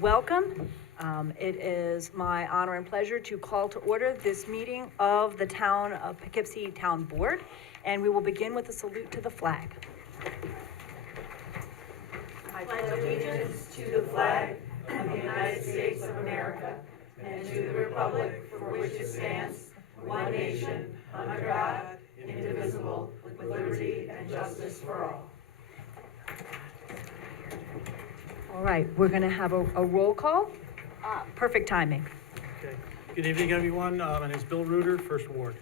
Welcome. It is my honor and pleasure to call to order this meeting of the Town of Poughkeepsie Town Board, and we will begin with a salute to the flag. I pledge allegiance to the flag of the United States of America and to the republic for which it stands, one nation, under God, indivisible, with liberty and justice for all. All right, we're going to have a roll call. Perfect timing. Okay. Good evening, everyone. My name is Bill Reuter, First Ward.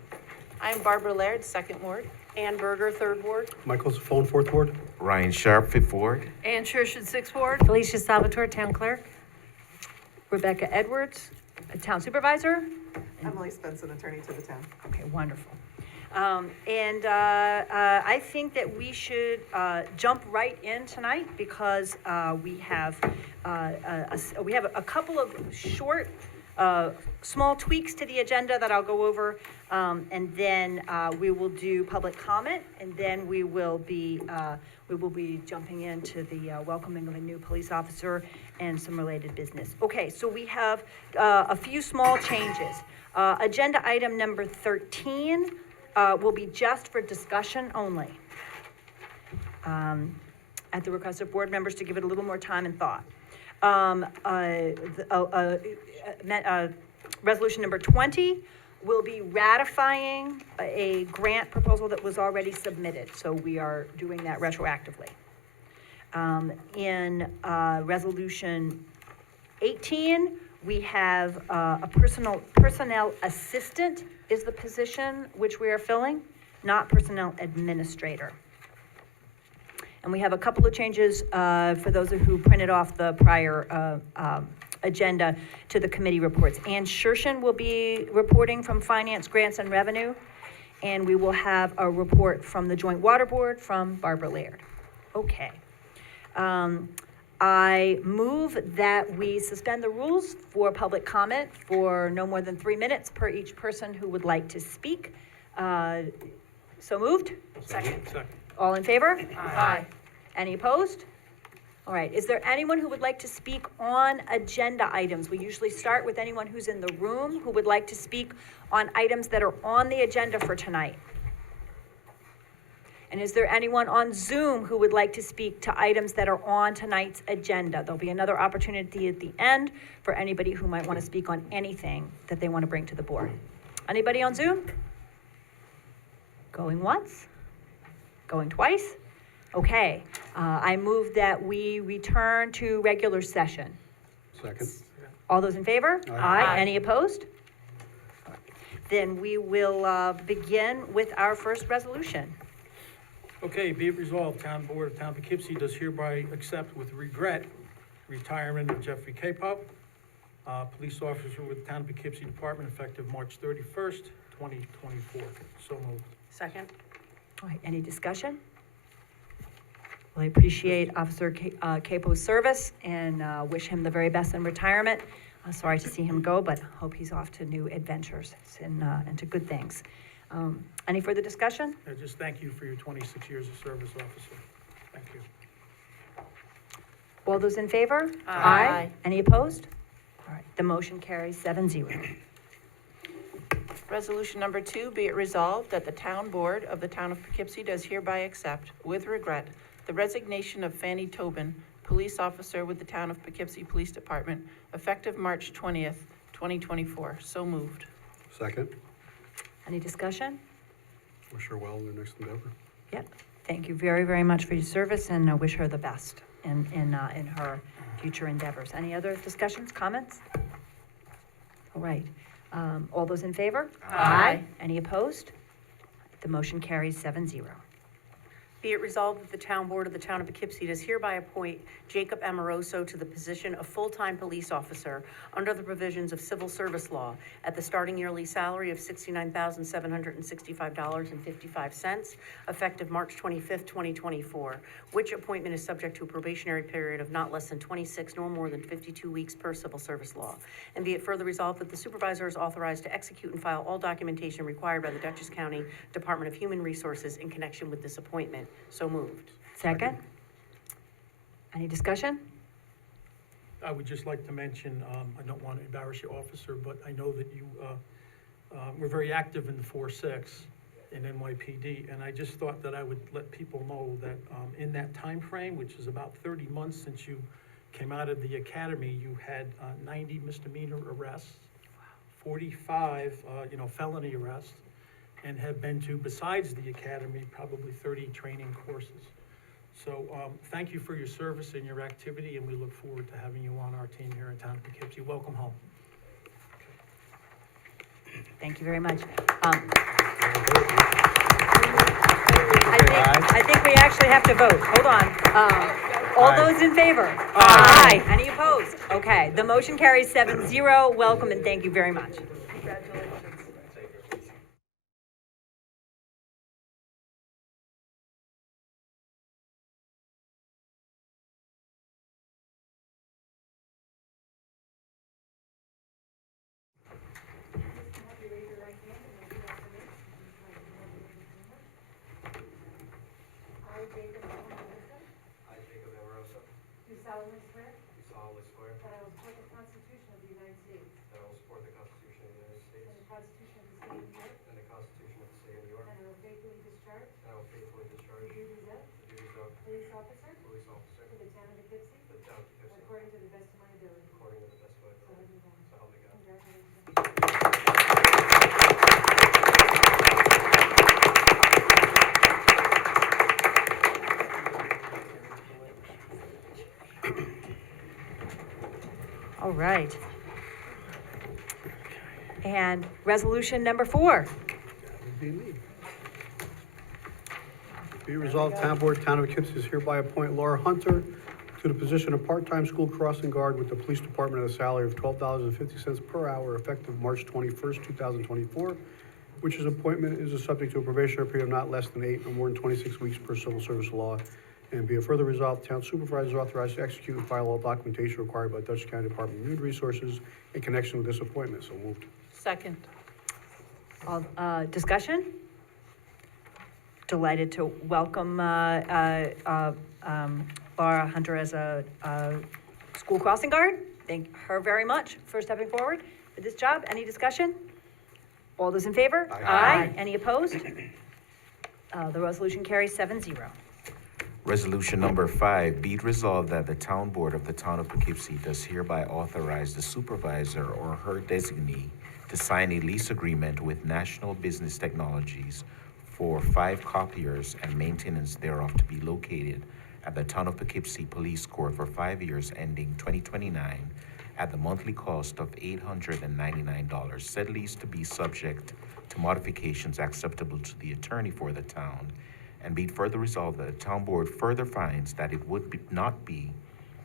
I'm Barbara Laird, Second Ward. Ann Berger, Third Ward. Michael Zafone, Fourth Ward. Ryan Sharp, Fifth Ward. Ann Schurshin, Sixth Ward. Felicia Salvatore, Town Clerk. Rebecca Edwards, Town Supervisor. Emily Spencer, Attorney to the Town. Okay, wonderful. I think that we should jump right in tonight because we have a couple of short, small tweaks to the agenda that I'll go over, and then we will do public comment, and then we will be jumping into the welcoming of a new police officer and some related business. Okay, so we have a few small changes. Agenda item number 13 will be just for discussion only. At the request of board members to give it a little more time and thought. Resolution number 20 will be ratifying a grant proposal that was already submitted, so we are doing that retroactively. In resolution 18, we have a personnel assistant is the position which we are filling, not personnel administrator. And we have a couple of changes for those who printed off the prior agenda to the committee reports. Ann Schurshin will be reporting from Finance, Grants, and Revenue, and we will have a report from the Joint Water Board from Barbara Laird. Okay. I move that we suspend the rules for public comment for no more than 3 minutes per each person who would like to speak. So moved? Second. All in favor? Aye. Any opposed? All right, is there anyone who would like to speak on agenda items? We usually start with anyone who's in the room who would like to speak on items that are on the agenda for tonight. And is there anyone on Zoom who would like to speak to items that are on tonight's agenda? There'll be another opportunity at the end for anybody who might want to speak on anything that they want to bring to the board. Anybody on Zoom? Going once? Going twice? Okay, I move that we return to regular session. Second. All those in favor? Aye. Any opposed? Then we will begin with our first resolution. Okay, be it resolved, Town Board of Town Poughkeepsie does hereby accept with regret retirement of Jeffrey Capo, police officer with the Town of Poughkeepsie Department, effective March 31st, 2024. So moved. Second. All right, any discussion? Well, I appreciate Officer Capo's service and wish him the very best in retirement. Sorry to see him go, but hope he's off to new adventures and to good things. Any further discussion? Just thank you for your 26 years of service, officer. Thank you. All those in favor? Aye. Any opposed? All right, the motion carries 7-0. Resolution number 2, be it resolved that the Town Board of the Town of Poughkeepsie does hereby accept, with regret, the resignation of Fanny Tobin, police officer with the Town of Poughkeepsie Police Department, effective March 20th, 2024. So moved. Second. Any discussion? Wish her well in her next endeavor. Yep. Thank you very, very much for your service, and wish her the best in her future endeavors. Any other discussions, comments? All right. All those in favor? Aye. Any opposed? The motion carries 7-0. Be it resolved that the Town Board of the Town of Poughkeepsie does hereby appoint Jacob Amoroso to the position of full-time police officer under the provisions of civil service law at the starting yearly salary of $69,765.55, effective March 25th, 2024, which appointment is subject to a probationary period of not less than 26 nor more than 52 weeks per civil service law. And be it further resolved that the supervisor is authorized to execute and file all documentation required by the Dutchess County Department of Human Resources in connection with this appointment. So moved. Second? Any discussion? I would just like to mention, I don't want to embarrass you, officer, but I know that you were very active in the 4-6 in NYPD, and I just thought that I would let people know that in that time frame, which is about 30 months since you came out of the academy, you had 90 misdemeanor arrests, 45, felony arrests, and have been to, besides the academy, probably 30 training courses. So thank you for your service and your activity, and we look forward to having you on our team here in town of Poughkeepsie. Welcome home. Thank you very much. I think we actually have to vote. Hold on. All those in favor? Aye. Any opposed? Okay, the motion carries 7-0. Welcome and thank you very much. Do solemnly swear that I will support the Constitution of the United States That I will support the Constitution of the United States and the Constitution of the State of New York, and the Constitution of the State of New York, and I will faithfully discharge and I will faithfully the discharge duties of the duties of police officer police officer for the town of Poughkeepsie for the town of Poughkeepsie according to the best of my ability. according to the best of my So help ability. me God. So help me God. Congratulations. All right. And resolution number 4. That would be me. Be it resolved, Town Board, Town of Poughkeepsie is hereby appoint Laura Hunter to the position of part-time school crossing guard with the Police Department at a salary of $12.50 per hour effective March 21st, 2024, which is appointment is subject to a probationary period of not less than 8 or more than 26 weeks per civil service law. And be it further resolved, Town Supervisor is authorized to execute and file all documentation required by Dutchess County Department of Human Resources in connection with this appointment. So moved. Second. Discussion? Delighted to welcome Laura Hunter as a school crossing guard. Thank her very much for stepping forward for this job. Any discussion? All those in favor? Aye. Any opposed? The resolution carries 7-0. Resolution number 5, be it resolved that the Town Board of the Town of Poughkeepsie does hereby authorize the supervisor or her designee to sign a lease agreement with National Business Technologies for 5 copiers and maintenance thereof to be located at the Town of Poughkeepsie Police Court for 5 years ending 2029 at the monthly cost of $899. Said lease to be subject to modifications acceptable to the attorney for the town. And be it further resolved that the Town Board further finds that it would not be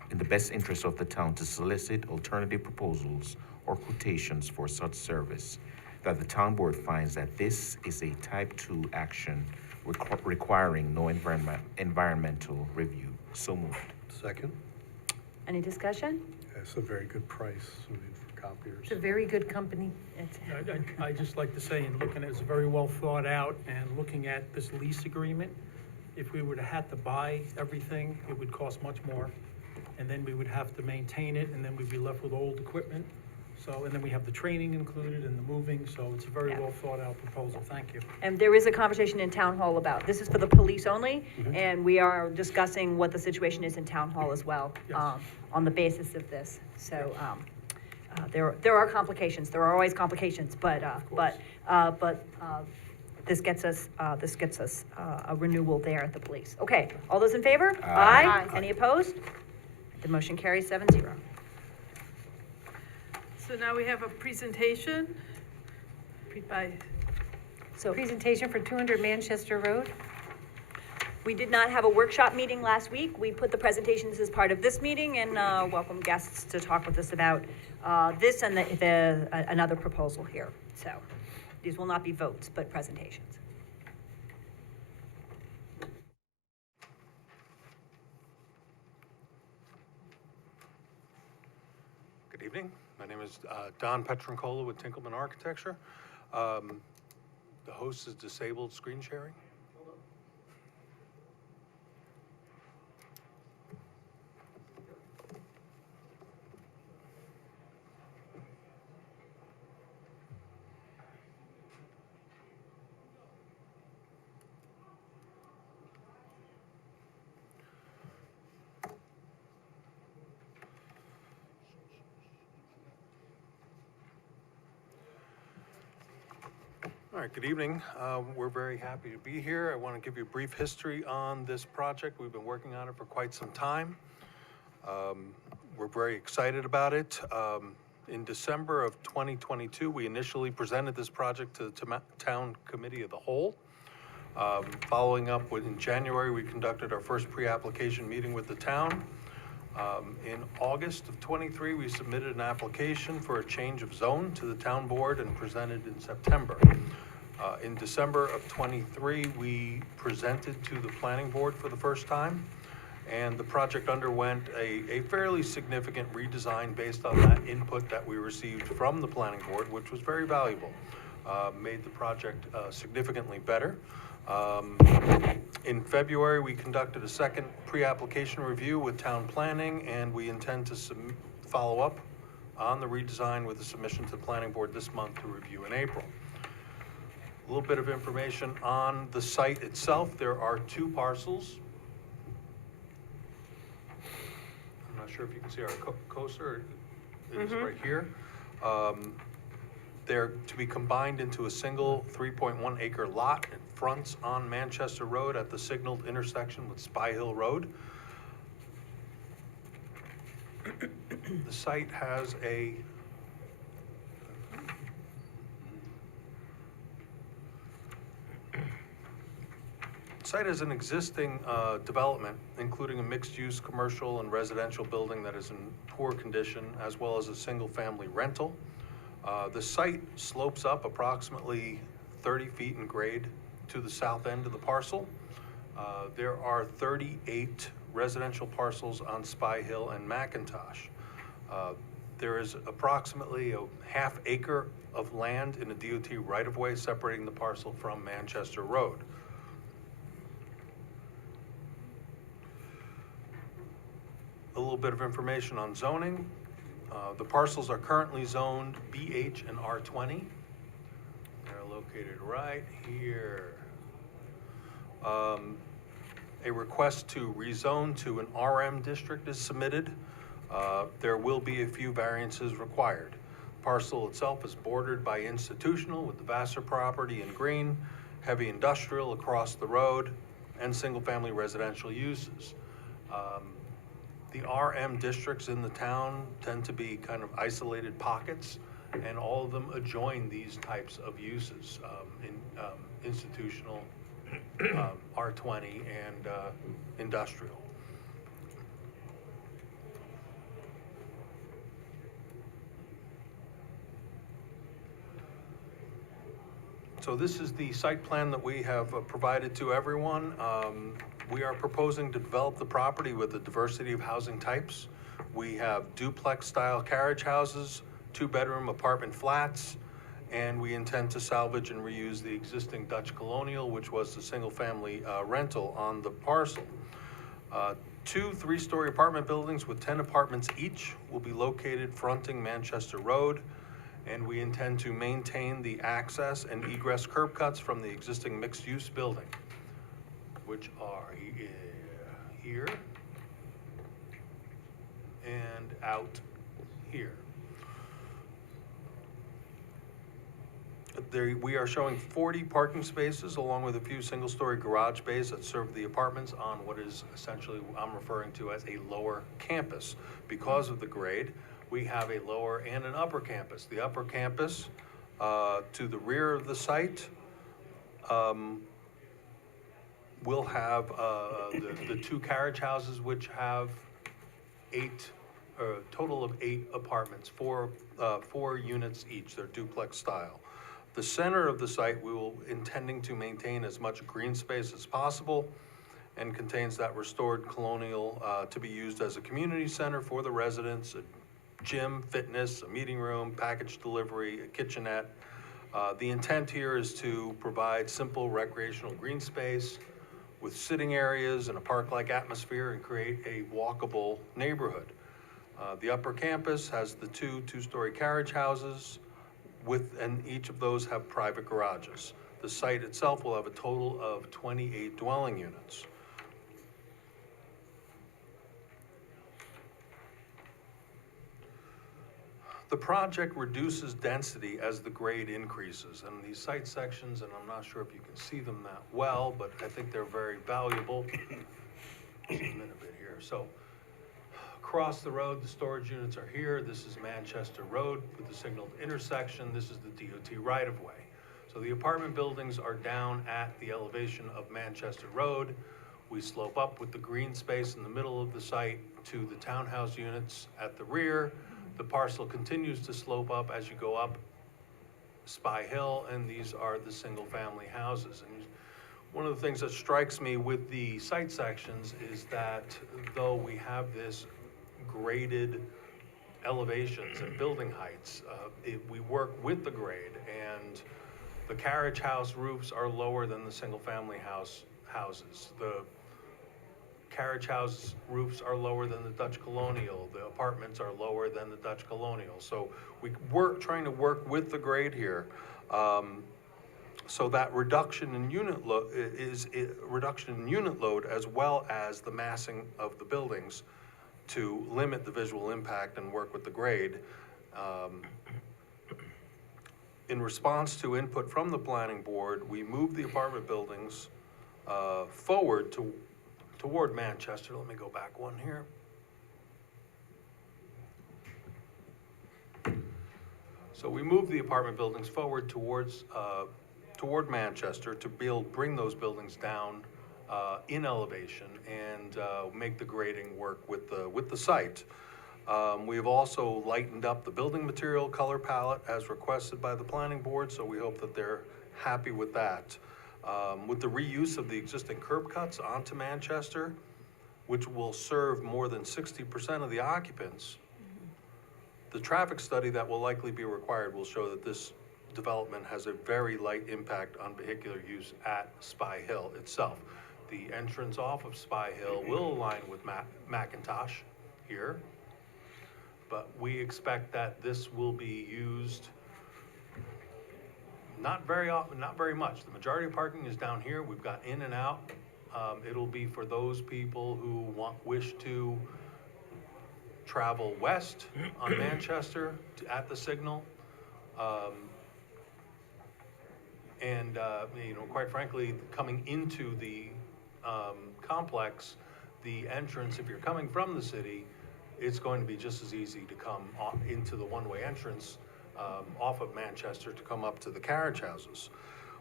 in the best interest of the town to solicit alternative proposals or quotations for such service. That the Town Board finds that this is a type 2 action requiring no environmental review. So moved. Second. Any discussion? That's a very good price, I mean, for copiers. It's a very good company. I just like to say, in looking at it's very well thought out, and looking at this lease agreement, if we were to have to buy everything, it would cost much more. And then we would have to maintain it, and then we'd be left with old equipment. So, and then we have the training included and the moving, so it's a very Yeah. well thought out proposal. Thank you. And there is a conversation in town hall about, this is for the police only, and we are discussing what the situation is in town hall as well, Yes. on the basis of this. So, there are complications, there are always complications, but this gets us a renewal there at the police. Okay, all those in favor? Aye. Any opposed? The motion carries 7-0. So now we have a presentation by, So, Presentation for 200 Manchester Road. we did not have a workshop meeting last week. We put the presentations as part of this meeting and welcome guests to talk with us about this and another proposal here. So these will not be votes, but presentations. Good evening. My name is Don Petrancola with Tinkelman Architecture. The host is disabled screen sharing. All right, good evening. We're very happy to be here. I want to give you a brief history on this project. We've been working on it for quite some time. We're very excited about it. In December of 2022, we initially presented this project to the Town Committee of the Whole. Following up in January, we conducted our first pre-application meeting with the town. In August of '23, we submitted an application for a change of zone to the town board and presented in September. In December of '23, we presented to the planning board for the first time, and the project underwent a fairly significant redesign based on that input that we received from the planning board, which was very valuable. Made the project significantly better. In February, we conducted a second pre-application review with town planning, and we intend to follow up on the redesign with a submission to the planning board this month to review in April. A little bit of information on the site itself. There are 2 parcels. I'm not sure if you can see our coaster. It is right here. They're to be combined into a single 3.1 acre lot. It fronts on Manchester Road at the signaled intersection with Spy Hill Road. The site has a an existing development, including a mixed-use commercial and residential building that is in poor condition, as well as a single-family rental. The site slopes up approximately 30 feet in grade to the south end of the parcel. There are 38 residential parcels on Spy Hill and McIntosh. There is approximately a half acre of land in a DOT right-of-way separating the parcel from Manchester Road. A little bit of information on zoning. The parcels are currently zoned BH and R20. They're located right here. A request to rezone to an RM district is submitted. There will be a few variances required. Parcel itself is bordered by institutional with the Vassar property in green, heavy industrial across the road, and single-family residential uses. The RM districts in the town tend to be kind of isolated pockets, and all of them adjoin these types of uses, institutional, R20, and industrial. So this is the site plan that we have provided to everyone. We are proposing to develop the property with a diversity of housing types. We have duplex-style carriage houses, 2-bedroom apartment flats, and we intend to salvage and reuse the existing Dutch Colonial, which was the single-family rental on the parcel. 2 3-story apartment buildings with 10 apartments each will be located fronting Manchester Road, and we intend to maintain the access and egress curb cuts from the existing mixed-use building, which are here and out here. We are showing 40 parking spaces along with a few single-story garage bays that serve the apartments on what is essentially what I'm referring to as a lower campus. Because of the grade, we have a lower and an upper campus. The upper campus to the rear of the site will have the 2 carriage houses, which have a total of 8 apartments, 4 units each. They're duplex style. The center of the site, we will intending to maintain as much green space as possible, and contains that restored colonial to be used as a community center for the residents, a gym, fitness, a meeting room, package delivery, a kitchenette. The intent here is to provide simple recreational green space with sitting areas and a park-like atmosphere and create a walkable neighborhood. The upper campus has the 2 2-story carriage houses and each of those have private garages. The site itself will have a total of 28 dwelling units. The project reduces density as the grade increases, and these site sections, and I'm not sure if you can see them that well, but I think they're very valuable. Zoom in a bit here. So, across the road, the storage units are here. This is Manchester Road with the signaled intersection. This is the DOT right-of-way. So the apartment buildings are down at the elevation of Manchester Road. We slope up with the green space in the middle of the site to the townhouse units at the rear. The parcel continues to slope up as you go up Spy Hill, and these are the single-family houses. And one of the things that strikes me with the site sections is that though we have this graded elevations and building heights, we work with the grade, and the carriage house roofs are lower than the single-family houses. The carriage house roofs are lower than the Dutch Colonial. The apartments are lower than the Dutch Colonial. So we're trying to work with the grade here. So that reduction in unit load is reduction in unit load as well as the massing of the buildings to limit the visual impact and work with the grade. In response to input from the planning board, we moved the apartment buildings forward toward Manchester. Let me go back one here. So we moved the apartment buildings forward toward Manchester to bring those buildings down in elevation and make the grading work with the site. We have also lightened up the building material color palette as requested by the planning board, so we hope that they're happy with that. With the reuse of the existing curb cuts onto Manchester, which will serve more than 60% of the occupants, the traffic study that will likely be required will show that this development has a very light impact on vehicular use at Spy Hill itself. The entrance off of Spy Hill will align with McIntosh here, but we expect that this will be used not very often, not very much. The majority of parking is down here. We've got in and out. It'll be for those people who wish to travel west on Manchester at the signal. Quite frankly, coming into the complex, the entrance, if you're coming from the city, it's going to be just as easy to come into the one-way entrance off of Manchester to come up to the carriage houses.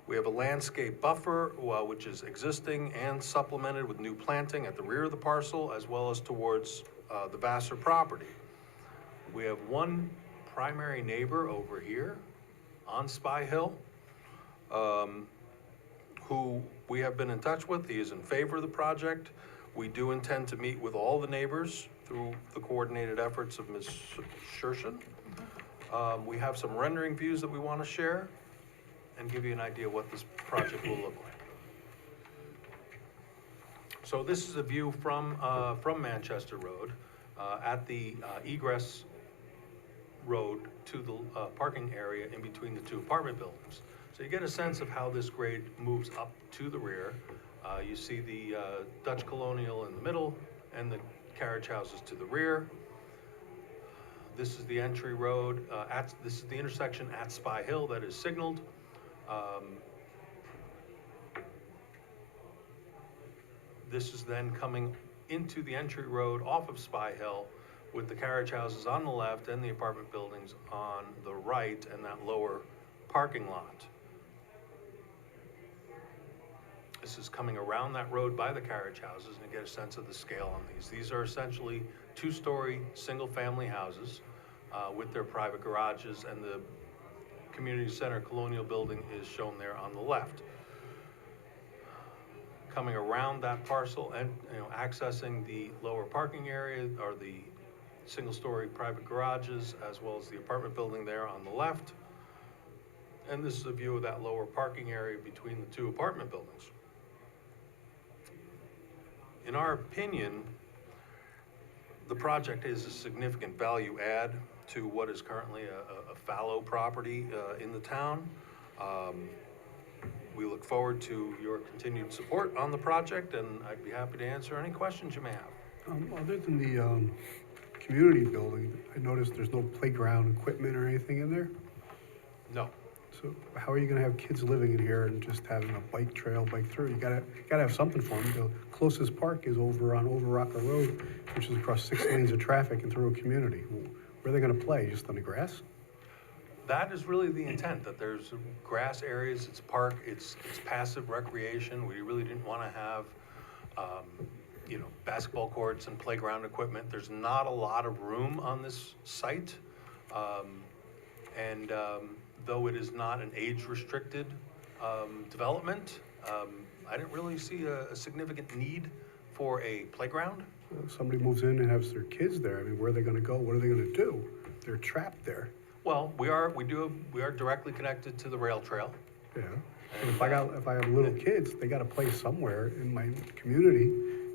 We have a landscape buffer, which is existing and supplemented with new planting at the rear of the parcel, as well as towards the Vassar property. We have one primary neighbor over here on Spy Hill, who we have been in touch with. He is in favor of the project. We do intend to meet with all the neighbors through the coordinated efforts of Ms. Shershin. We have some rendering views that we want to share and give you an idea what this project will look like. So this is a view from Manchester Road at the egress road to the parking area in between the two apartment buildings. So you get a sense of how this grade moves up to the rear. You see the Dutch Colonial in the middle and the carriage houses to the rear. This is the entry road. This is the intersection at Spy Hill that is signaled. This is then coming into the entry road off of Spy Hill with the carriage houses on the left and the apartment buildings on the right and that lower parking lot. This is coming around that road by the carriage houses, and you get a sense of the scale on these. These are essentially two-story, single-family houses with their private garages, and the community center colonial building is shown there on the left. Coming around that parcel and accessing the lower parking area are the single-story private garages, as well as the apartment building there on the left. And this is a view of that lower parking area between the two apartment buildings. In our opinion, the project is a significant value add to what is currently a fallow property in the town. We look forward to your continued support on the project, and I'd be happy to answer any questions you may have. Other than the community building, I noticed there's no playground equipment or anything in there. No. So how are you gonna have kids living in here and just having a bike trail, bike through? You gotta have something for them. The closest park is over on Over Rocker Road, which is across 6 lanes of traffic and through a community. Where are they gonna play? Just on the grass? That is really the intent, that there's grass areas, it's park, it's passive recreation. We really didn't want to have, basketball courts and playground equipment. There's not a lot of room on this site. Though it is not an age-restricted development, I didn't really see a significant need for a playground. If somebody moves in and has their kids there, I mean, where are they gonna go? What are they gonna do? They're trapped there. Well, we are directly connected to the rail trail. Yeah, and if I have little kids, they gotta play somewhere in my community.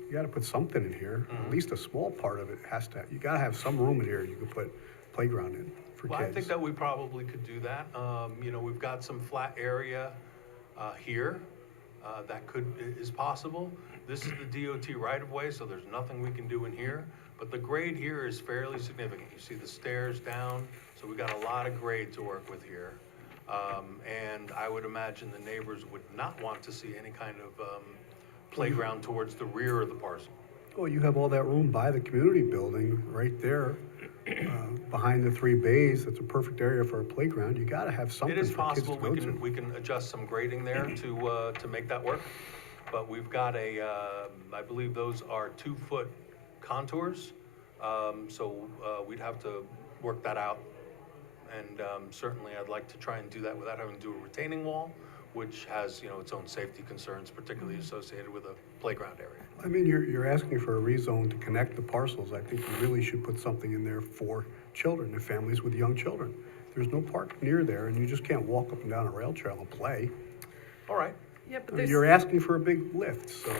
You gotta put something in here, at least a small part of it has to, you gotta have some room in here you can put playground in for Well, kids. I think that we probably could do that. We've got some flat area here that is possible. This is the DOT right-of-way, so there's nothing we can do in here. But the grade here is fairly significant. You see the stairs down, so we got a lot of grade to work with here. And I would imagine the neighbors would not want to see any kind of playground towards the rear of the parcel. Well, you have all that room by the community building, right there, behind the 3 bays. That's a perfect area for a playground. You gotta have It something is for kids to possible go to. we can adjust some grading there to make that work. But we've got I believe those are 2-foot contours. So we'd have to work that out. And certainly I'd like to try and do that without having to do a retaining wall, which has, its own safety concerns, particularly associated with a playground area. I mean, you're asking for a rezone to connect the parcels. I think you really should put something in there for children and families with young children. There's no park near there, and you just can't walk up and down a rail trail and play. All right. Yeah, but I mean, there's, you're asking for a big lift, so,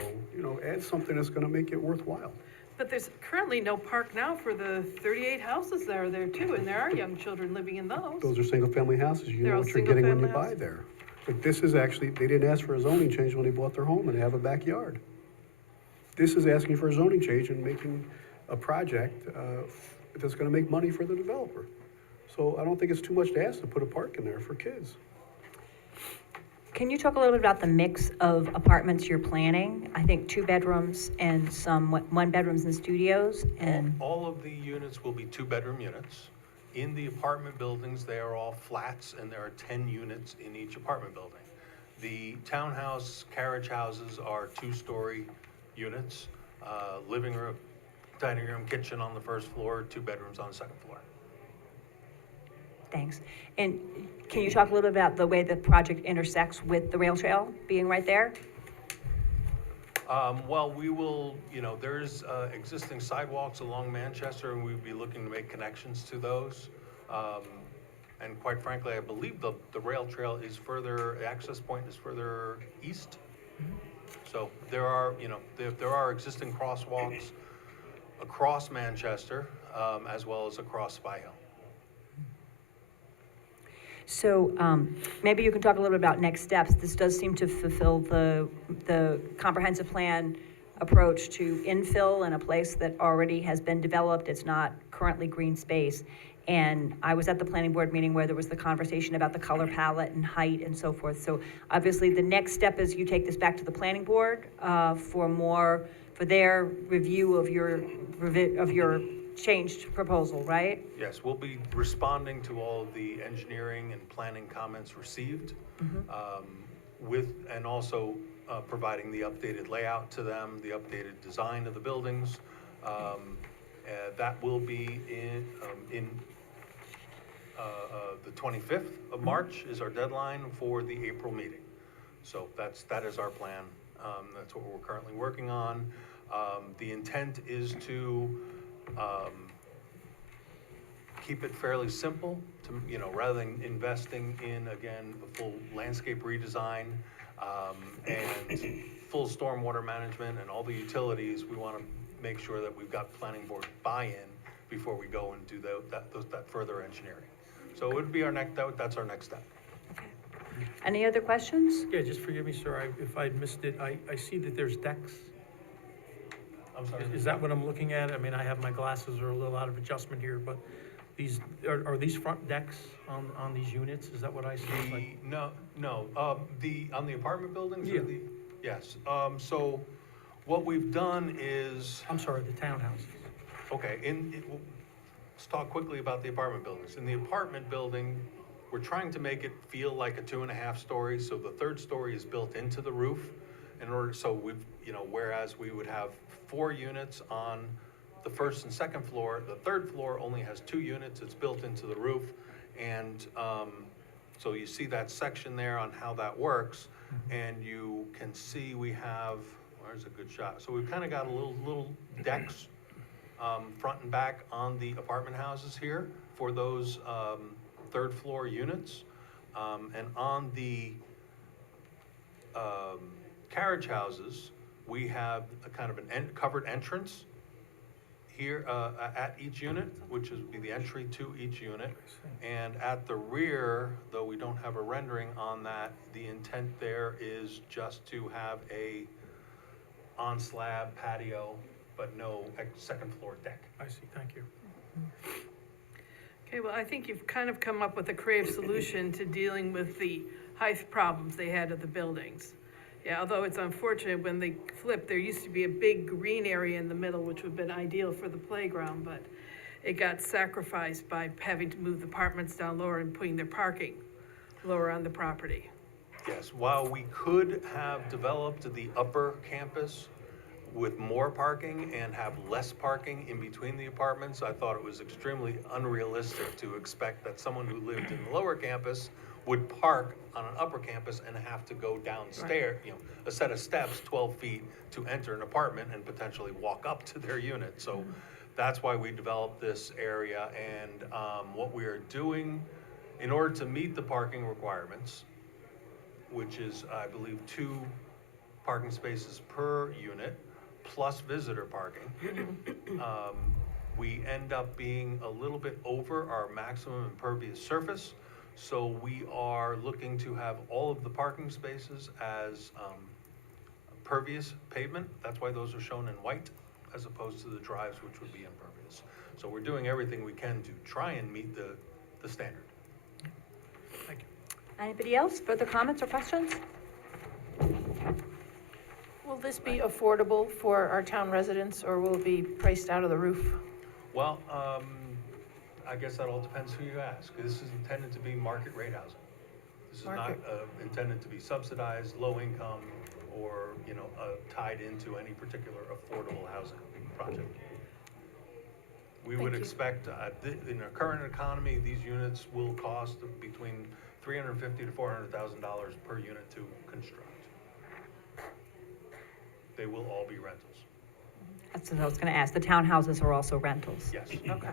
add something that's gonna make it worthwhile. but there's currently no park now for the 38 houses that are there too, and there are young children living in those. Those are single-family houses. You They're know all what you're getting when you single-family buy there. But this is actually, they didn't ask for a zoning change when they bought their home and they have a backyard. This is asking for a zoning change and making a project that's gonna make money for the developer. So I don't think it's too much to ask to put a park in there for kids. Can you talk a little bit about the mix of apartments you're planning? I think 2 bedrooms and some 1 bedrooms and studios, and All of the units will be 2-bedroom units. In the apartment buildings, they are all flats, and there are 10 units in each apartment building. The townhouse carriage houses are 2-story units, living room, dining room, kitchen on the first floor, 2 bedrooms on the second floor. thanks. And can you talk a little bit about the way the project intersects with the rail trail being right there? Well, we will, there's existing sidewalks along Manchester, and we'd be looking to make connections to those. And quite frankly, I believe the rail trail is the access point is further east. So there are, there are existing crosswalks across Manchester, as well as across Spy Hill. So maybe you can talk a little bit about next steps. This does seem to fulfill the comprehensive plan approach to infill in a place that already has been developed. It's not currently green space. And I was at the planning board meeting where there was the conversation about the color palette and height and so forth. So obviously the next step is you take this back to the planning board for their review of your changed proposal, right? Yes, we'll be responding to all of the engineering and planning comments received, and also providing the updated layout to them, the updated design of the buildings. That will be in the 25th of March is our deadline for the April meeting. So that is our plan. That's what we're currently working on. The intent is to keep it fairly simple, rather than investing in, again, a full landscape redesign and full stormwater management and all the utilities. We want to make sure that we've got planning board buy-in before we go and do that further engineering. So it would be that's our next step. Okay. Any other questions? Yeah, just forgive me, sir, if I missed it, I see that there's decks. I'm sorry. Is that what I'm looking at? I mean, I have my glasses are a little out of adjustment here, but these, are these front decks on these units? Is that what I see? It's like- No, on the apartment buildings? or Yeah. Yes, so what we've done is, I'm sorry, the townhouses. okay, let's talk quickly about the apartment buildings. In the apartment building, we're trying to make it feel like a 2.5 story, so the third story is built into the roof. So we've, whereas we would have 4 units on the first and second floor, the third floor only has 2 units, it's built into the roof. And, so you see that section there on how that works, and you can see we have, where's a good shot? So we've kind of got a little decks, front and back on the apartment houses here for those, third floor units. And on the, carriage houses, we have a kind of covered entrance here, at each unit, which would be the entry to each unit. And at the rear, though we don't have a rendering on that, the intent there is just to have a on-slab patio, but no second floor deck. I see, thank you. Okay, well, I think you've kind of come up with a creative solution to dealing with the height problems they had of the buildings. Yeah, although it's unfortunate, when they flipped, there used to be a big green area in the middle, which would have been ideal for the playground, but it got sacrificed by having to move the apartments down lower and putting their parking lower on the property. Yes, while we could have developed the upper campus with more parking and have less parking in between the apartments, I thought it was extremely unrealistic to expect that someone who lived in the lower campus would park on an upper campus and have to go downstairs, a set of steps 12 feet to enter an apartment and potentially walk up to their unit. So that's why we developed this area. And what we are doing in order to meet the parking requirements, which is, I believe, 2 parking spaces per unit, plus visitor parking, we end up being a little bit over our maximum impervious surface. So we are looking to have all of the parking spaces as pervious pavement. That's why those are shown in white, as opposed to the drives, which would be impervious. So we're doing everything we can to try and meet the standard. Thank you. Anybody else? Further comments or questions? Will this be affordable for our town residents, or will it be priced out of the roof? Well, I guess that all depends who you ask. This is intended to be market rate housing. This is not Market. intended to be subsidized, low income, or, tied into any particular affordable housing project. We would Thank you. expect, in our current economy, these units will cost between $350,000 to $400,000 per unit to construct. They will all be rentals. That's what I was gonna ask. The townhouses are also rentals. Yes. Okay.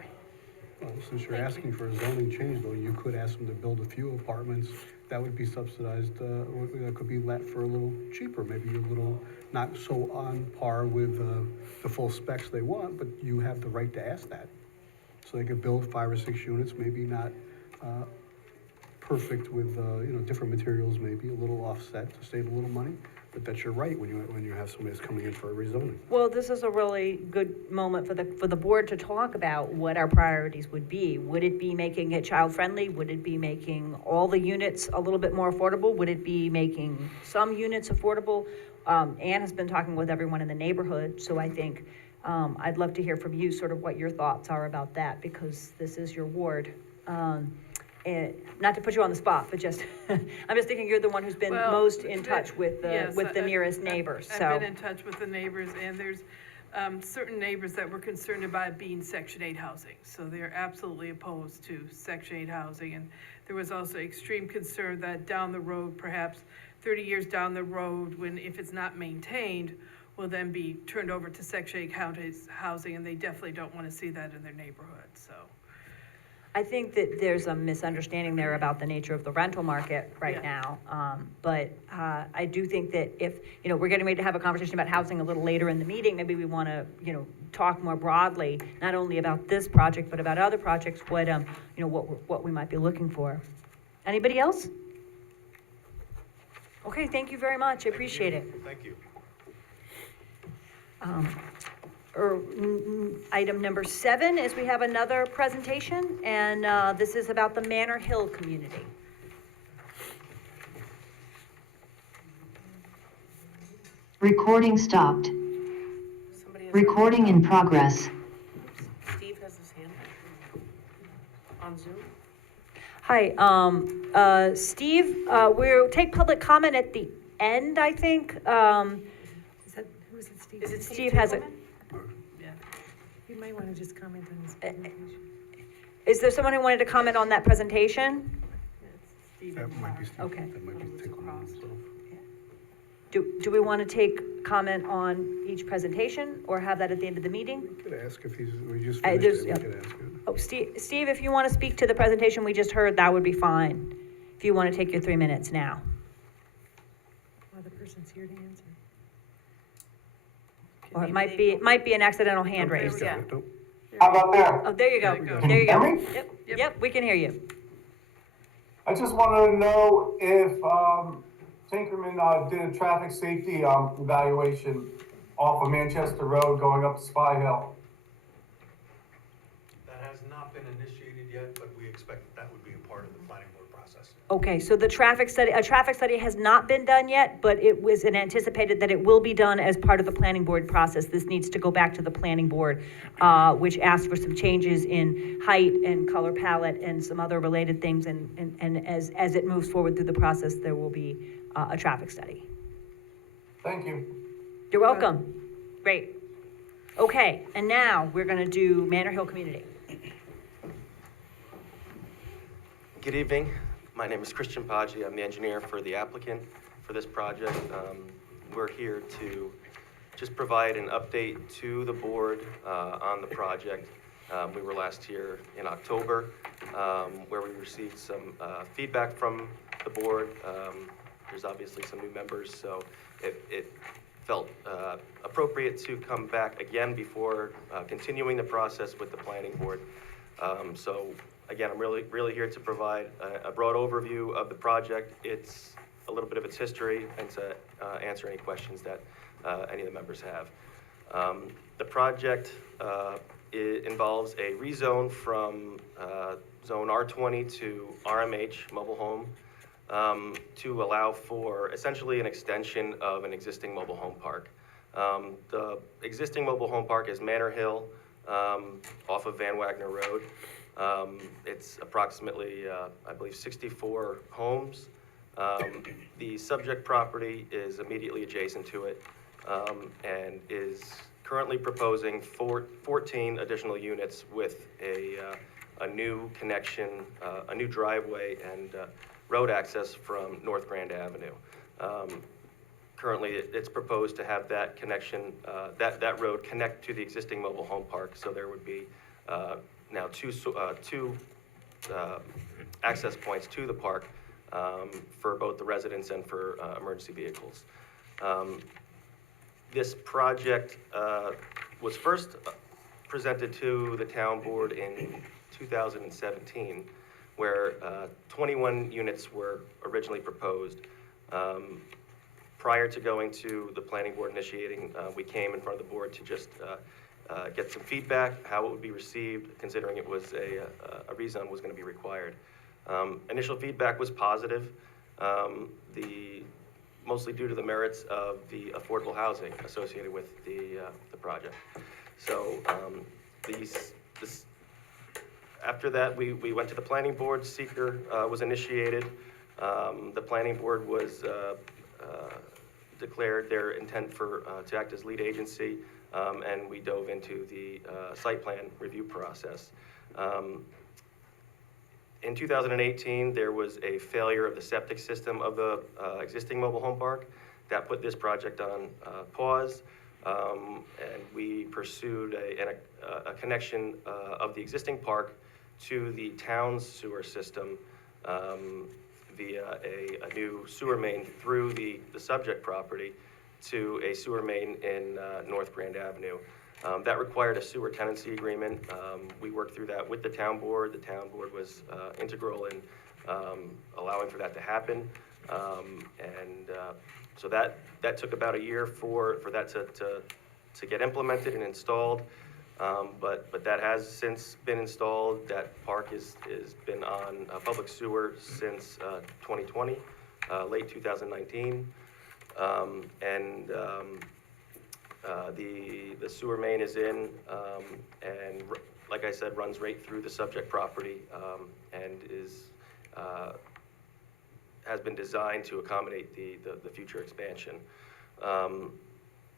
Well, since you're asking for a zoning change, though, you could ask them to build a few apartments that would be subsidized, or that could be let for a little cheaper, maybe a little, not so on par with the full specs they want, but you have the right to ask that. So they could build 5 or 6 units, maybe not perfect with, different materials, maybe a little offset to save a little money. But that's your right when you have somebody that's coming in for a rezoning. Well, this is a really good moment for the board to talk about what our priorities would be. Would it be making it child-friendly? Would it be making all the units a little bit more affordable? Would it be making some units affordable? Ann has been talking with everyone in the neighborhood, so I think I'd love to hear from you sort of what your thoughts are about that, because this is your ward. And not to put you on the spot, but just, I'm just thinking you're the one who's been Well, most in touch with yes, the nearest neighbors, so. I've been in touch with the neighbors, and there's certain neighbors that were concerned about being Section 8 housing. So they're absolutely opposed to Section 8 housing. And there was also extreme concern that down the road, perhaps 30 years down the road, if it's not maintained, will then be turned over to Section 8 housing, and they definitely don't want to see that in their neighborhood, so. I think that there's a misunderstanding there about the nature of the rental market right Yeah. now. But I do think that if, we're getting ready to have a conversation about housing a little later in the meeting, maybe we want to, talk more broadly, not only about this project, but about other projects, what we might be looking for. Anybody else? Okay, thank you very much. I appreciate it. Thank you. Item number 7 is we have another presentation, and this is about the Manor Hill community. Recording stopped. Somebody has Recording in progress. Steve has his hand on Zoom. Hi, Steve, we'll take public comment at the end, I think. Is that, who is it, Steve? Is it Steve has a, Yeah. You might want to just comment on his presentation. is there someone who wanted to comment on that presentation? That might be Steve. Okay. That might be taken on himself. Do we want to take comment on each presentation, or have that at the end of the meeting? We could ask if we just there's- finished it, yeah. we could ask it. Oh, Steve, if you want to speak to the presentation we just heard, that would be fine. If you want to take your 3 minutes now. Well, the person's here to answer. Or it might be an accidental hand raise. Yeah. Nope. How about there? Oh, there you There go. you go. There you go. Can you hear Yep, yep, we can hear you. I just wanted to know if Tinkerman did a traffic safety evaluation off of Manchester Road going up to Spy Hill. That has not been initiated yet, but we expect that would be a part of the planning board process. Okay, so a traffic study has not been done yet, but it was anticipated that it will be done as part of the planning board process. This needs to go back to the planning board, which asked for some changes in height and color palette and some other related things, and as it moves forward through the process, there will be a traffic study. Thank you. You're welcome. Great. Okay, and now we're gonna do Manor Hill Community. Good evening. My name is Christian Paggi. I'm the engineer for the applicant for this project. We're here to just provide an update to the board on the project. We were last here in October, where we received some feedback from the board. There's obviously some new members, so it felt appropriate to come back again before continuing the process with the planning board. So again, I'm really here to provide a broad overview of the project. It's a little bit of its history and to answer any questions that any of the members have. The project involves a rezone from zone R20 to RMH, mobile home, to allow for essentially an extension of an existing mobile home park. The existing mobile home park is Manor Hill, off of Van Wagner Road. It's approximately, I believe, 64 homes. The subject property is immediately adjacent to it, and is currently proposing 14 additional units with a new connection, a new driveway and road access from North Grand Avenue. Currently, it's proposed to have that connection, that road connect to the existing mobile home park, so there would be now two access points to the park for both the residents and for emergency vehicles. This project was first presented to the town board in 2017, where 21 units were originally proposed. Prior to going to the planning board initiating, we came in front of the board to just get some feedback, how it would be received, considering it was a rezone was going to be required. Initial feedback was positive, mostly due to the merits of the affordable housing associated with the project. So after that, we went to the planning board. Seeker was initiated. The planning board was declared their intent to act as lead agency, and we dove into the site plan review process. In 2018, there was a failure of the septic system of the existing mobile home park. That put this project on pause, and we pursued a connection of the existing park to the town's sewer system via a new sewer main through the subject property to a sewer main in North Grand Avenue. That required a sewer tenancy agreement. We worked through that with the town board. The town board was integral in allowing for that to happen. So that took about a year for that to to get implemented and installed. But that has since been installed. That park is been on public sewer since 2020, late 2019. The sewer main is in, like I said, runs right through the subject property, and has been designed to accommodate the future expansion.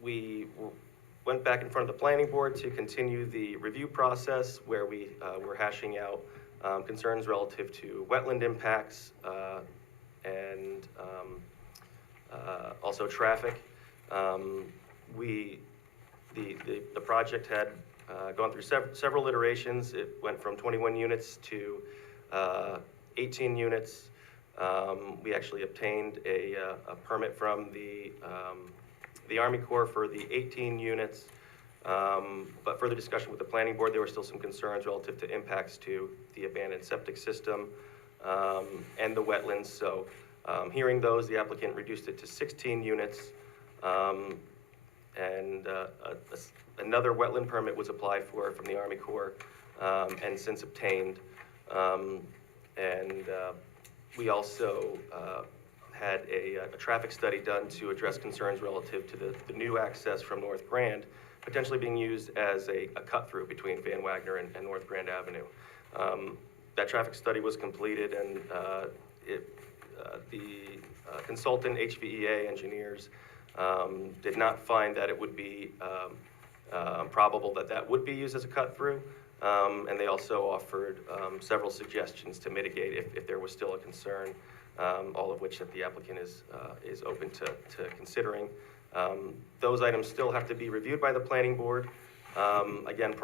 We went back in front of the planning board to continue the review process where we were hashing out concerns relative to wetland impacts and also traffic. The project had gone through several iterations. It went from 21 units to 18 units. We actually obtained a permit from the Army Corps for the 18 units. But further discussion with the planning board, there were still some concerns relative to impacts to the abandoned septic system and the wetlands. So hearing those, the applicant reduced it to 16 units. Another wetland permit was applied for from the Army Corps and since obtained. We also had a traffic study done to address concerns relative to the new access from North Grand, potentially being used as a cut-through between Van Wagner and North Grand Avenue. That traffic study was completed, and the consultant HVEA engineers did not find that it would be probable that would be used as a cut-through. And they also offered several suggestions to mitigate if there was still a concern, all of which that the applicant is open to considering. Those items still have to be reviewed by the planning board. Again,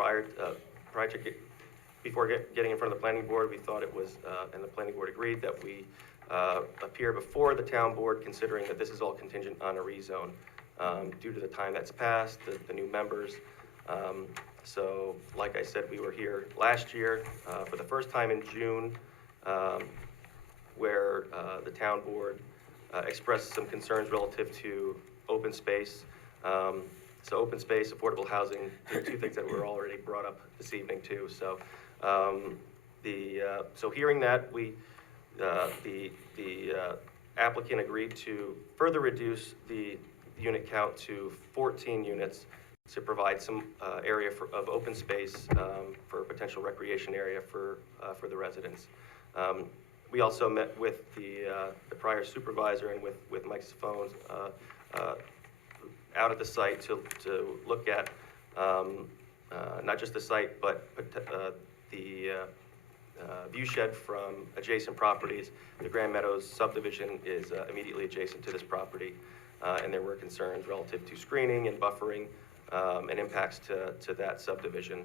before getting in front of the planning board, we thought it was, and the planning board agreed, that we appear before the town board, considering that this is all contingent on a rezone due to the time that's passed, the new members. So, like I said, we were here last year for the first time in June, where the town board expressed some concerns relative to open space. So open space, affordable housing, two things that were already brought up this evening too. So, so hearing that, the applicant agreed to further reduce the unit count to 14 units to provide some area of open space for a potential recreation area for the residents. We also met with the prior supervisor and with Mike's phones out at the site to look at not just the site, but the view shed from adjacent properties. The Grand Meadows subdivision is immediately adjacent to this property, and there were concerns relative to screening and buffering and impacts to that subdivision.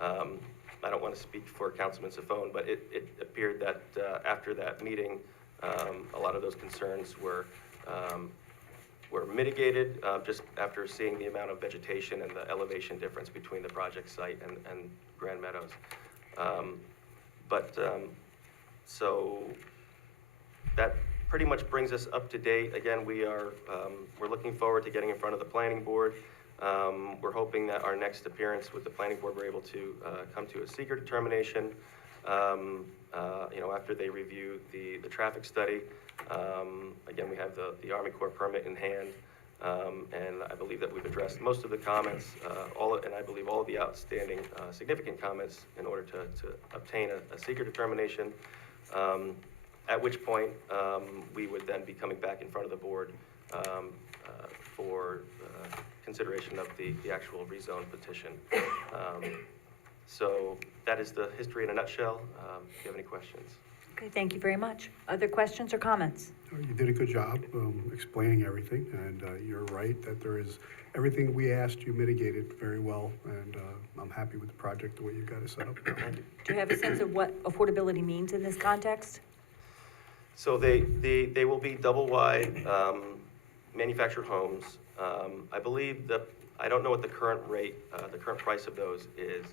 I don't want to speak for Councilman Safone, but it appeared that after that meeting, a lot of those concerns were mitigated just after seeing the amount of vegetation and the elevation difference between the project site and Grand Meadows. So that pretty much brings us up to date. Again, we're looking forward to getting in front of the planning board. We're hoping that our next appearance with the planning board, we're able to come to a seeker determination, after they review the traffic study. Again, we have the Army Corps permit in hand, and I believe that we've addressed most of the comments, and I believe all of the outstanding significant comments in order to obtain a seeker determination, at which point we would then be coming back in front of the board for consideration of the actual rezone petition. So that is the history in a nutshell. If you have any questions. Okay, thank you very much. Other questions or comments? You did a good job explaining everything, and you're right that there is everything we asked you mitigated very well, and I'm happy with the project, the way you got it set up. Do you have a sense of what affordability means in this context? So they will be double-wide manufactured homes. I believe I don't know what the current rate, the current price of those is,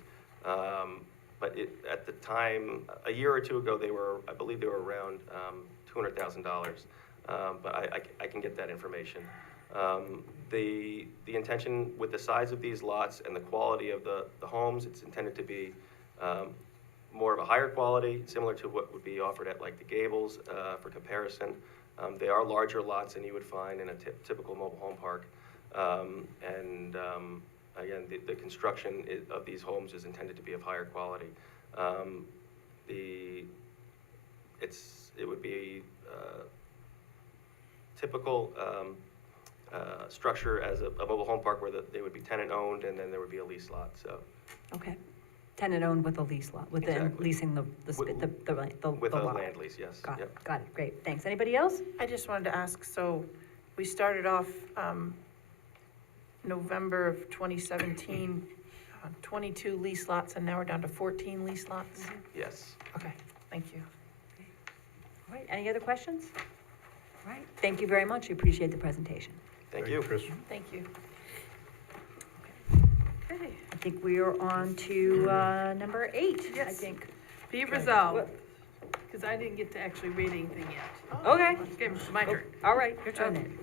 but at the time, a year or two ago, I believe they were around $200,000. But I can get that information. The intention with the size of these lots and the quality of the homes, it's intended to be more of a higher quality, similar to what would be offered at like the Gables for comparison. They are larger lots than you would find in a typical mobile home park. Again, the construction of these homes is intended to be of higher quality. It would be typical structure as a mobile home park where they would be tenant owned and then there would be a lease lot, so. Okay. Tenant owned with a lease lot, with the Exactly. leasing the With a lot. land lease, yes. Got Yep. it, got it, great, thanks. Anybody else? I just wanted to ask, so we started off, November of 2017, 22 lease lots, and now we're down to 14 lease lots? Yes. Okay, thank you. All right, any other questions? All right, thank you very much, we appreciate the presentation. Thank you. Chris. Thank you. Okay. I think we are on to number 8, I Yes. think. Be it resolved, because I didn't get to actually read anything yet. Okay, Okay, it's my turn. all right, your turn then.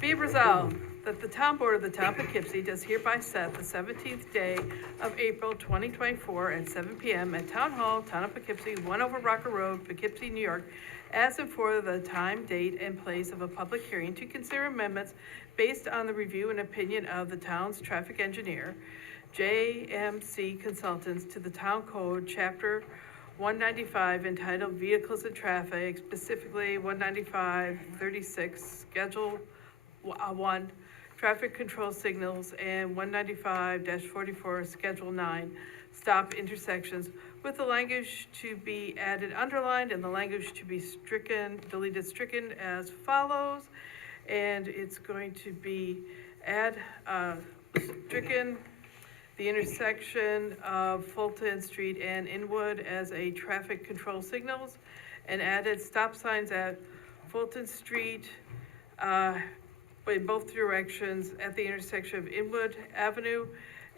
Be it resolved that the town board of the town of Poughkeepsie does hereby set the 17th day of April 2024 at 7 PM at Town Hall, Town of Poughkeepsie, 1 over Rocker Road, Poughkeepsie, New York, as and for the time, date, and place of a public hearing to consider amendments based on the review and opinion of the town's traffic engineer, JMC Consultants, to the Town Code, Chapter 195, entitled Vehicles and Traffic, specifically 195-36, Schedule 1, Traffic Control Signals, and 195-44, Schedule 9, Stop Intersections, with the language to be added underlined and the language to be deleted stricken as follows. And it's going to be stricken the intersection of Fulton Street and Inwood as a traffic control signals, and added stop signs at Fulton Street, in both directions at the intersection of Inwood Avenue,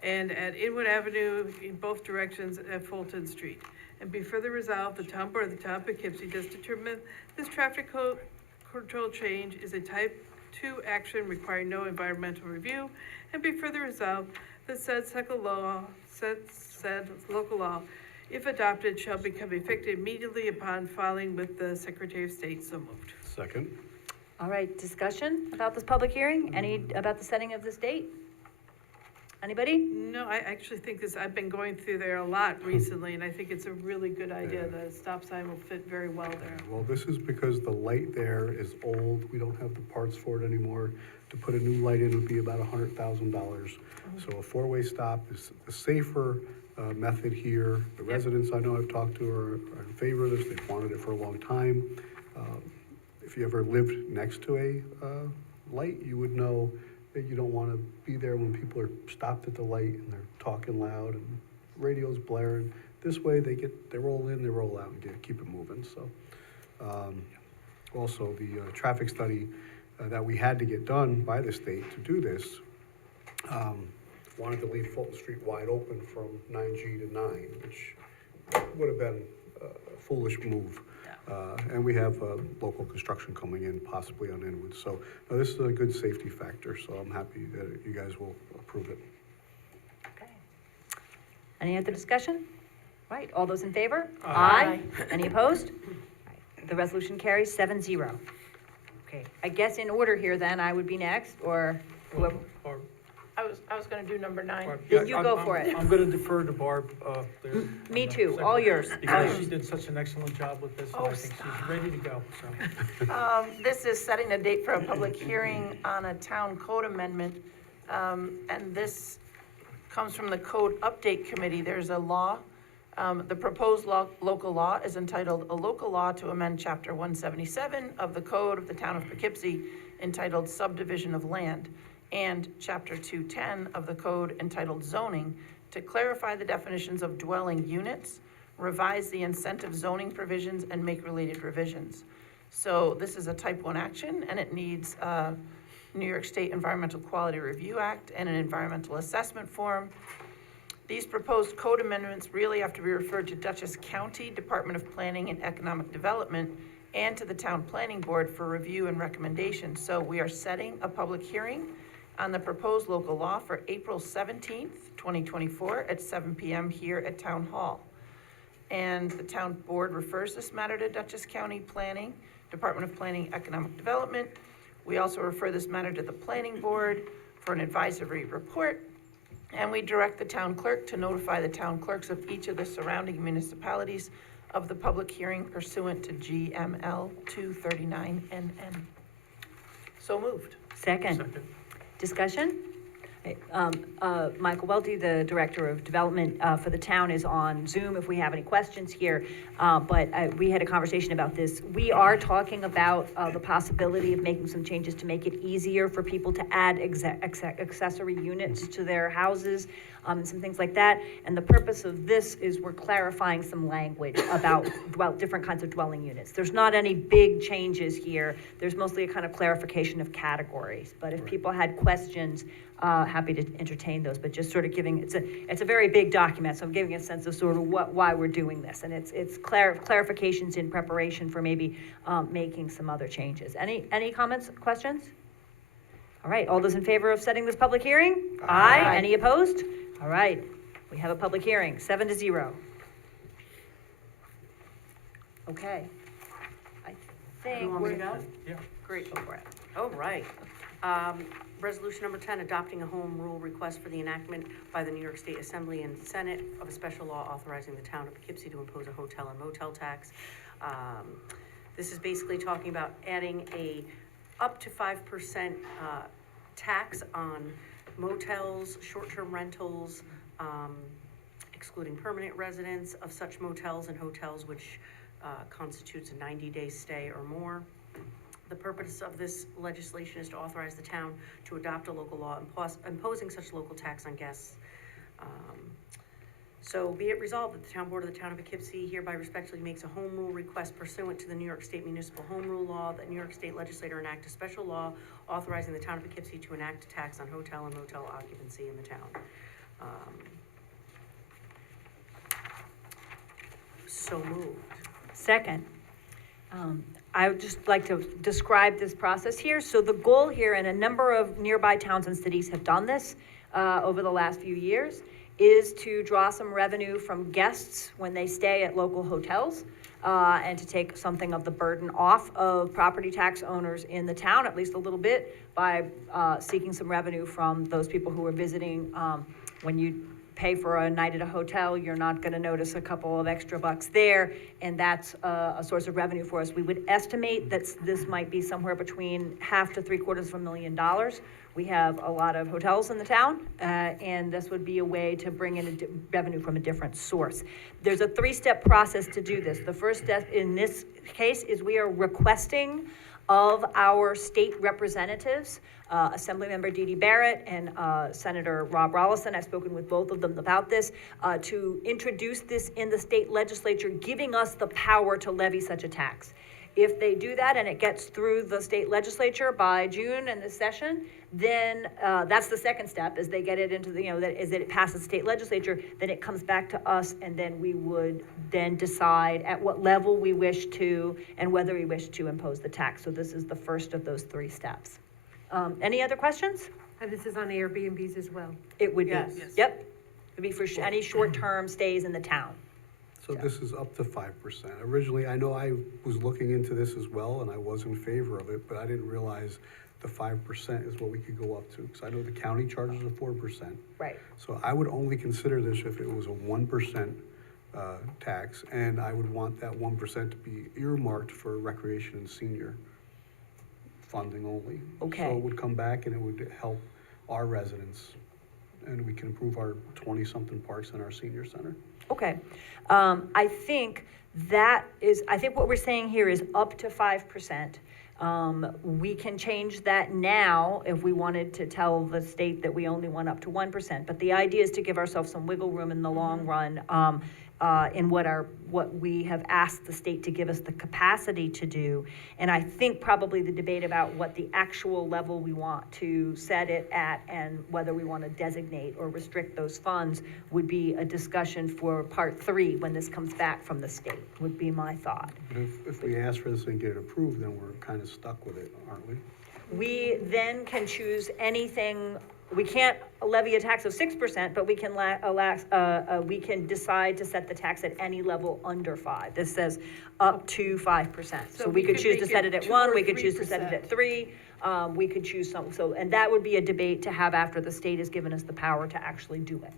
and at Inwood Avenue in both directions at Fulton Street. And be further resolved, the town board of the town of Poughkeepsie does determine this traffic control change is a type 2 action requiring no environmental review. And be further resolved that said local law, if adopted, shall become effective immediately upon filing with the Secretary of State. So moved. Second. All right, discussion about this public hearing? About the setting of this date? Anybody? No, I actually think I've been going through there a lot recently, and I think it's a really good idea. The stop sign will fit very well there. Well, this is because the light there is old. We don't have the parts for it anymore. To put a new light in would be about $100,000. So a four-way stop is the safer method here. The residents I know I've talked to are in favor of this. They've wanted it for a long time. If you ever lived next to a light, you would know that you don't want to be there when people are stopped at the light and they're talking loud and radio's blaring. This way they roll in, they roll out, and keep it moving. So also the traffic study that we had to get done by the state to do this wanted to leave Fulton Street wide open from 9G to 9, which would have been a foolish move. And we have local construction coming in, possibly on Inwood. So this is a good safety factor, so I'm happy that you guys will approve it. Okay. Any other discussion? Right, all those in favor? Aye. Any opposed? Right, the resolution carries 7-0. Okay, I guess in order here then, I would be next, or whoever. Barb, I was gonna do number 9. Barb, Then yeah, you go I'm- for it. I'm gonna defer to Barb, there. Me on the too, second- all yours. Because she did such an excellent job with this, and Oh, I think she's ready to go, so. This is setting a date for a public hearing on a town code amendment. And this comes from the Code Update Committee. There's a law. The proposed local law is entitled "A Local Law to Amend Chapter 177 of the Code of the Town of Poughkeepsie," entitled Subdivision of Land, and Chapter 210 of the Code entitled Zoning, to clarify the definitions of dwelling units, revise the incentive zoning provisions, and make related revisions. So this is a type 1 action, and it needs New York State Environmental Quality Review Act and an environmental assessment form. These proposed code amendments really have to be referred to Dutchess County Department of Planning and Economic Development and to the Town Planning Board for review and recommendation. So we are setting a public hearing on the proposed local law for April 17th, 2024 at 7 p.m. here at Town Hall. And the Town Board refers this matter to Dutchess County Planning, Department of Planning, Economic Development. We also refer this matter to the Planning Board for an advisory report. And we direct the town clerk to notify the town clerks of each of the surrounding municipalities of the public hearing pursuant to GML 239NN. So moved. Second. Second. Discussion? Michael Welty, the Director of Development for the town, is on Zoom if we have any questions here. But we had a conversation about this. We are talking about the possibility of making some changes to make it easier for people to add accessory units to their houses, and some things like that. And the purpose of this is we're clarifying some language about different kinds of dwelling units. There's not any big changes here. There's mostly a kind of clarification of categories. But if people had questions, happy to entertain those, but just sort of giving, it's a very big document, so I'm giving a sense of sort of why we're doing this, and it's clarifications in preparation for maybe making some other changes. Any comments, questions? All right, all those in favor of setting this public hearing? Aye. Any opposed? All right, we have a public hearing, 7-0. Okay. I think You want me to we're. go? Yeah. Great. Go for it. All right. Resolution number 10, adopting a home rule request for the enactment by the New York State Assembly and Senate of a special law authorizing the town of Poughkeepsie to impose a hotel and motel tax. This is basically talking about adding a up to 5% tax on motels, short-term rentals, excluding permanent residents of such motels and hotels which constitutes a 90-day stay or more. The purpose of this legislation is to authorize the town to adopt a local law imposing such local tax on guests. So be it resolved that the town board of the town of Poughkeepsie hereby respectfully makes a home rule request pursuant to the New York State Municipal Home Rule Law, that New York State legislator enact a special law authorizing the town of Poughkeepsie to enact a tax on hotel and motel occupancy in the town. So moved. Second. I would just like to describe this process here. So the goal here, and a number of nearby towns and cities have done this over the last few years, is to draw some revenue from guests when they stay at local hotels, and to take something of the burden off of property tax owners in the town, at least a little bit, by seeking some revenue from those people who are visiting. When you pay for a night at a hotel, you're not going to notice a couple of extra bucks there, and that's a source of revenue for us. We would estimate that this might be somewhere between $500,000 to $750,000. We have a lot of hotels in the town, and this would be a way to bring in revenue from a different source. There's a 3-step process to do this. The first step in this case is we are requesting of our state representatives, Assemblymember Dee Dee Barrett and Senator Rob Rollison. I've spoken with both of them about this, to introduce this in the state legislature, giving us the power to levy such a tax. If they do that and it gets through the state legislature by June in this session, then that's the second step, is they get it into the, is that it passes the state legislature, then it comes back to us, and then we would then decide at what level we wish to and whether we wish to impose the tax. So this is the first of those 3 steps. Any other questions? And this is on Airbnbs as well. It would be. Yes. Yep. It'd be for any short-term stays in the town. So this is up to 5%. Originally, I know I was looking into this as well, and I was in favor of it, but I didn't realize the 5% is what we could go up to, because I know the county charges a 4%. Right. So I would only consider this if it was a 1% tax, and I would want that 1% to be earmarked for recreation and senior funding only. Okay. So it would come back and it would help our residents, and we can improve our 20-something parks in our senior center. Okay. I think what we're saying here is up to 5%. We can change that now if we wanted to tell the state that we only want up to 1%. But the idea is to give ourselves some wiggle room in the long run. in what we have asked the state to give us the capacity to do. And I think probably the debate about what the actual level we want to set it at and whether we want to designate or restrict those funds would be a discussion for part 3 when this comes back from the state, would be my thought. But if we ask for this and get it approved, then we're kind of stuck with it, aren't we? We then can choose anything, we can't levy a tax of 6%, but we can we can decide to set the tax at any level under 5. This says up to 5%. So we could choose to make set it it at 2 1, or we could choose to set it 3%. at 3, we could choose some, so, and that would be a debate to have after the state has given us the power to actually do it,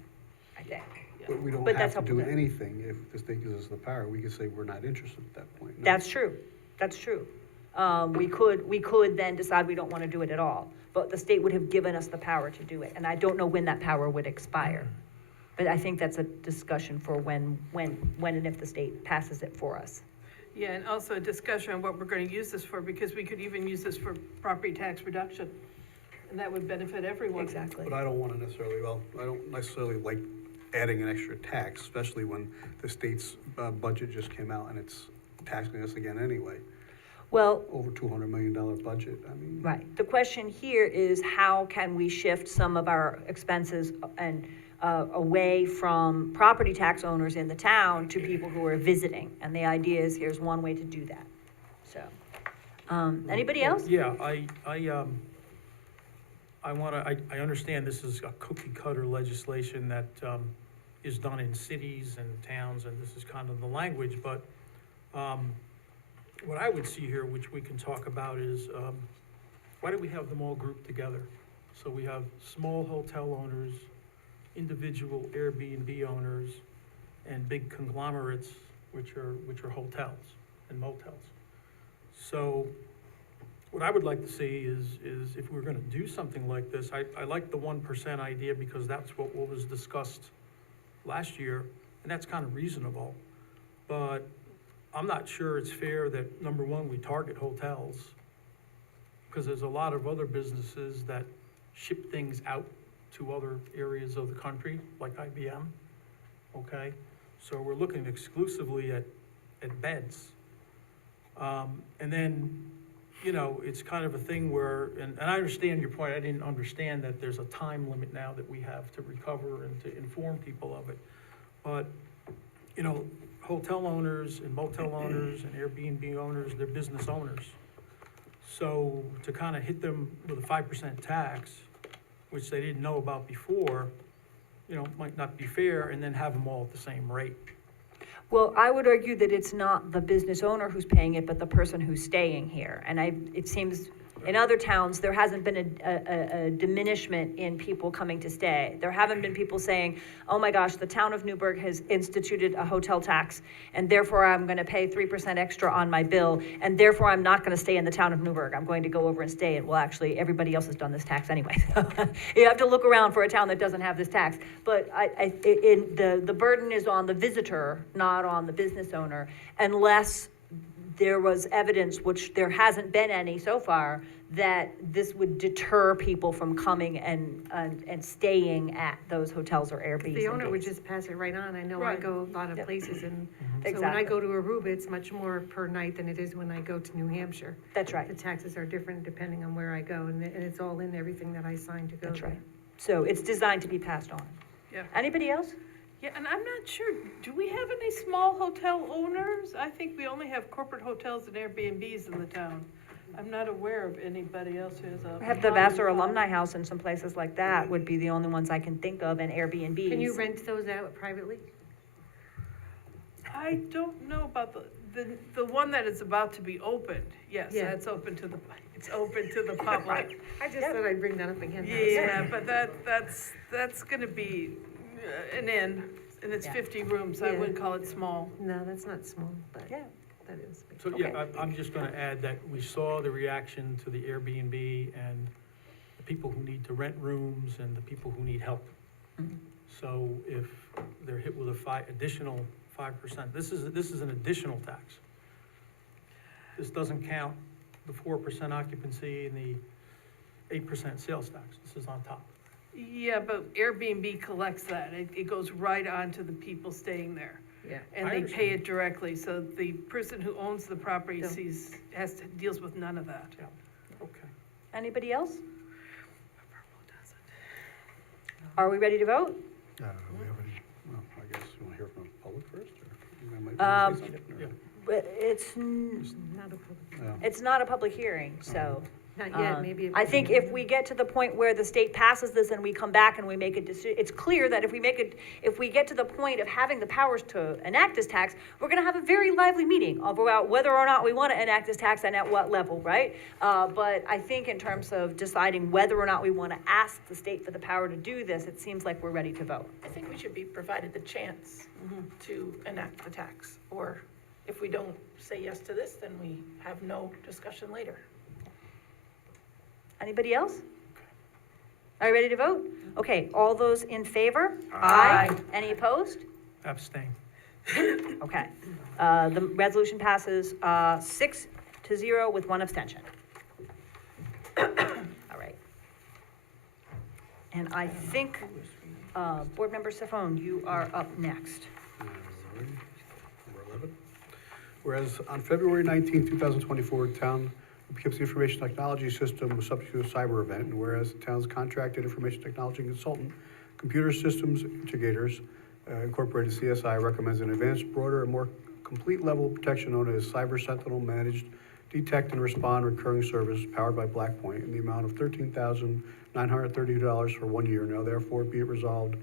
I think. But we don't But have that's to up to do them. anything if the state gives us the power. We could say we're not interested at that point. no? That's true, that's true. We could then decide we don't want to do it at all, but the state would have given us the power to do it, and I don't know when that power would expire. But I think that's a discussion for when and if the state passes it for us. Yeah, and also a discussion on what we're gonna use this for, because we could even use this for property tax reduction. And that would benefit everyone. Exactly. But I don't want to necessarily, I don't necessarily like adding an extra tax, especially when the state's budget just came out and it's taxing us again anyway. Well, Over $200 million budget, I mean. right, the question here is how can we shift some of our expenses and away from property tax owners in the town to people who are visiting? And the idea is, here's one way to do that, so. Anybody else? Yeah, I understand this is a cookie cutter legislation that, is done in cities and towns, and this is kind of the language, but, what I would see here, which we can talk about, is, why do we have them all grouped together? So we have small hotel owners, individual Airbnb owners, and big conglomerates, which are hotels and motels. So what I would like to see is if we're gonna do something like this, I like the 1% idea because that's what was discussed last year, and that's kind of reasonable. But I'm not sure it's fair that, number one, we target hotels, because there's a lot of other businesses that ship things out to other areas of the country, like IBM, okay? So we're looking exclusively at beds. And then, you know, it's kind of a thing where, and I understand your point, I didn't understand that there's a time limit now that we have to recover and to inform people of it. But, you know, hotel owners and motel owners and Airbnb owners, they're business owners. So to kind of hit them with a 5% tax, which they didn't know about before, you know, might not be fair, and then have them all at the same rate. Well, I would argue that it's not the business owner who's paying it, but the person who's staying here. And it seems, in other towns, there hasn't been a diminishment in people coming to stay. There haven't been people saying, oh my gosh, the town of Newburgh has instituted a hotel tax, and therefore I'm gonna pay 3% extra on my bill, and therefore I'm not gonna stay in the town of Newburgh. I'm going to go over and stay, and well, actually, everybody else has done this tax anyway. You have to look around for a town that doesn't have this tax. But the burden is on the visitor, not on the business owner, unless there was evidence, which there hasn't been any so far, that this would deter people from coming and staying at those hotels or Airbnbs. The owner would just pass it right on. I know I Right. go a lot of Yep. places, and so when Exactly. I go to Aruba, it's much more per night than it is when I go to New Hampshire. That's right, The taxes are different depending on where I go, and it's all in everything that I signed to go that's there. right. So it's designed to be passed on. Yeah. Anybody else? Yeah, and I'm not sure, do we have any small hotel owners? I think we only have corporate hotels and Airbnbs in the town. I'm not aware of anybody else who has a. We have the Vassar Alumni House and some places like that would be the only ones I can think of, and Airbnbs. Can you rent those out privately? I don't know about the one that is about to be opened. Yes, Yeah. that's open to it's open to the public. I just thought I'd bring that up again. Yeah, but that's gonna be an inn, and it's Yeah. 50 rooms. I Yeah. wouldn't call it small. No, that's not small, but Yeah. that is big. So, yeah, I'm just gonna add that we saw the reaction to the Airbnb and the people who need to rent rooms and the people who need help. So if they're hit with additional 5%, this is an additional tax. This doesn't count the 4% occupancy and the 8% sales tax. This is on top. Yeah, but Airbnb collects that. It goes right on to the people staying there. Yeah. And I they pay it directly, so the person who owns the property deals with none of that. Okay. Anybody else? Are we ready to vote? Do we have any, well, I guess you want to hear from the public first, or you might Um, want to say something? or- yeah. But No. it's not a public hearing, so. Not yet, maybe. I think if we get to the point where the state passes this and we come back and we make a decision, it's clear that if we get to the point of having the powers to enact this tax, we're gonna have a very lively meeting about whether or not we wanna enact this tax and at what level, right? But I think in terms of deciding whether or not we wanna ask the state for the power to do this, it seems like we're ready to vote. I think we should be provided the chance to enact the tax, or if we don't say yes to this, then we have no discussion later. Anybody else? Are you ready to vote? Okay, all those in favor? Aye. Any opposed? Abstain. Okay. The resolution passes 6-0 with one abstention. All right. And I think, Board Member Safone, you are up next. Alrighty. Number 11. Whereas on February 19, 2024, the town of Poughkeepsie Information Technology System was subject to a cyber event, and whereas the town's contracted information technology consultant, Computer Systems Integrators Incorporated, CSI, recommends an advanced, broader, and more complete level of protection known as Cyber Sentinel Managed Detect and Respond Recurring Service powered by Blackpoint in the amount of $13,932 for 1 year. Now therefore be it resolved,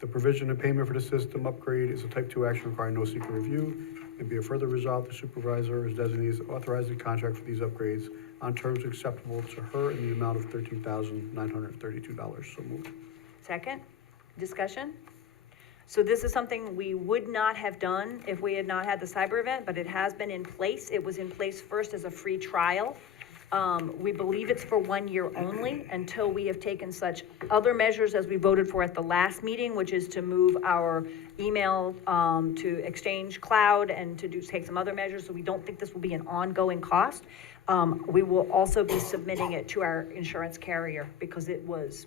the provision and payment for the system upgrade is a type 2 action requiring no secret review, and be it further resolved, the supervisor is designated as authorized to contract for these upgrades on terms acceptable to her in the amount of $13,932. So moved. Second, discussion? So this is something we would not have done if we had not had the cyber event, but it has been in place. It was in place first as a free trial. We believe it's for 1 year only until we have taken such other measures as we voted for at the last meeting, which is to move our email to Exchange Cloud and to take some other measures. So we don't think this will be an ongoing cost. We will also be submitting it to our insurance carrier because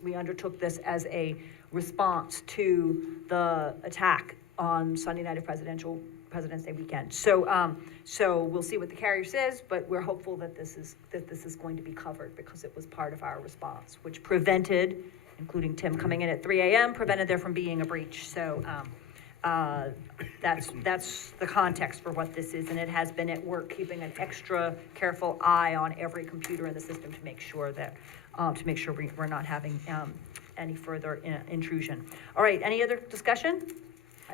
we undertook this as a response to the attack on Sunday night of President's Day weekend. So we'll see what the carrier says, but we're hopeful that this is going to be covered because it was part of our response, which prevented, including Tim coming in at 3 a.m., prevented there from being a breach. So that's the context for what this is, and it has been at work keeping an extra careful eye on every computer in the system to make sure that we're not having any further intrusion. All right, any other discussion?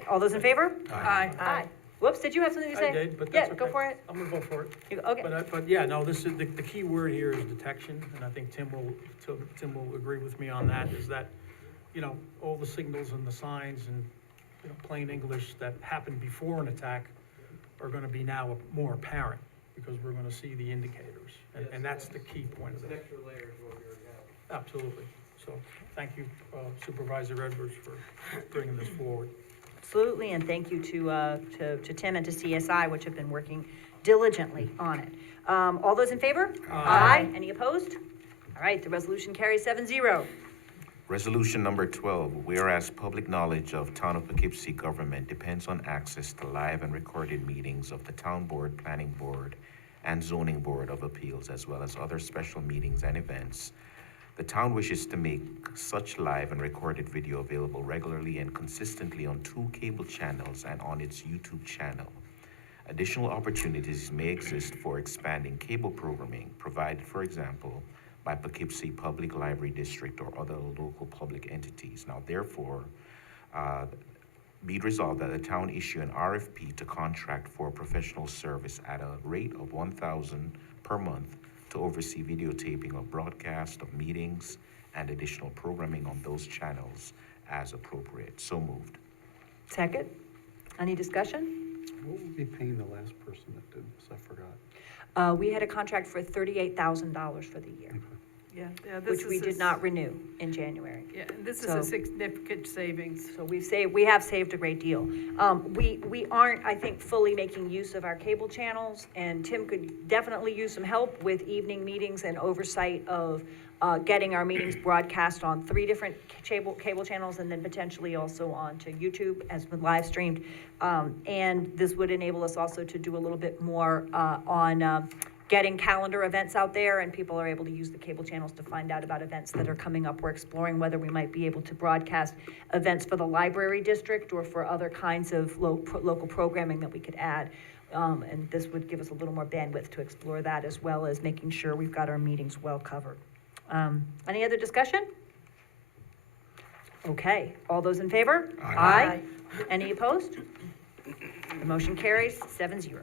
All those in favor? Aye. Whoops, did you have something to say? I did, but that's okay. Yeah, go for it. I'm gonna vote for it. Okay. But yeah, no, this is, the key word here is detection, and I think Tim will agree with me on that, is that, all the signals and the signs and, plain English that happened before an attack are gonna be now more apparent, because we're gonna see the indicators, and that's the key point of this. Extra layer is what we already have. Absolutely. So, thank you, Supervisor Edwards, for bringing this forward. Absolutely, and thank you to Tim and to CSI, which have been working diligently on it. All those in favor? Aye. Any opposed? All right, the resolution carries 7-0. Resolution number 12, whereas public knowledge of Town of Poughkeepsie government depends on access to live and recorded meetings of the Town Board, Planning Board, and Zoning Board of Appeals, as well as other special meetings and events, the town wishes to make such live and recorded video available regularly and consistently on 2 cable channels and on its YouTube channel. Additional opportunities may exist for expanding cable programming provided, for example, by Poughkeepsie Public Library District or other local public entities. Now, therefore, be it resolved that the town issue an RFP to contract for professional service at a rate of $1,000 per month to oversee videotaping of broadcast of meetings and additional programming on those channels as appropriate. So moved. Second, any discussion? What would be paying the last person that did this? I forgot. We had a contract for $38,000 for the year, Yeah, this which we did not renew in January. Yeah, and this is So- a significant savings. So we have saved a great deal. We aren't, I think, fully making use of our cable channels, and Tim could definitely use some help with evening meetings and oversight of getting our meetings broadcast on 3 different cable channels and then potentially also onto YouTube as live streamed. And this would enable us also to do a little bit more on getting calendar events out there, and people are able to use the cable channels to find out about events that are coming up. We're exploring whether we might be able to broadcast events for the library district or for other kinds of local programming that we could add. And this would give us a little more bandwidth to explore that, as well as making sure we've got our meetings well covered. Any other discussion? Okay, all those in favor? Aye. Any opposed? The motion carries 7-0.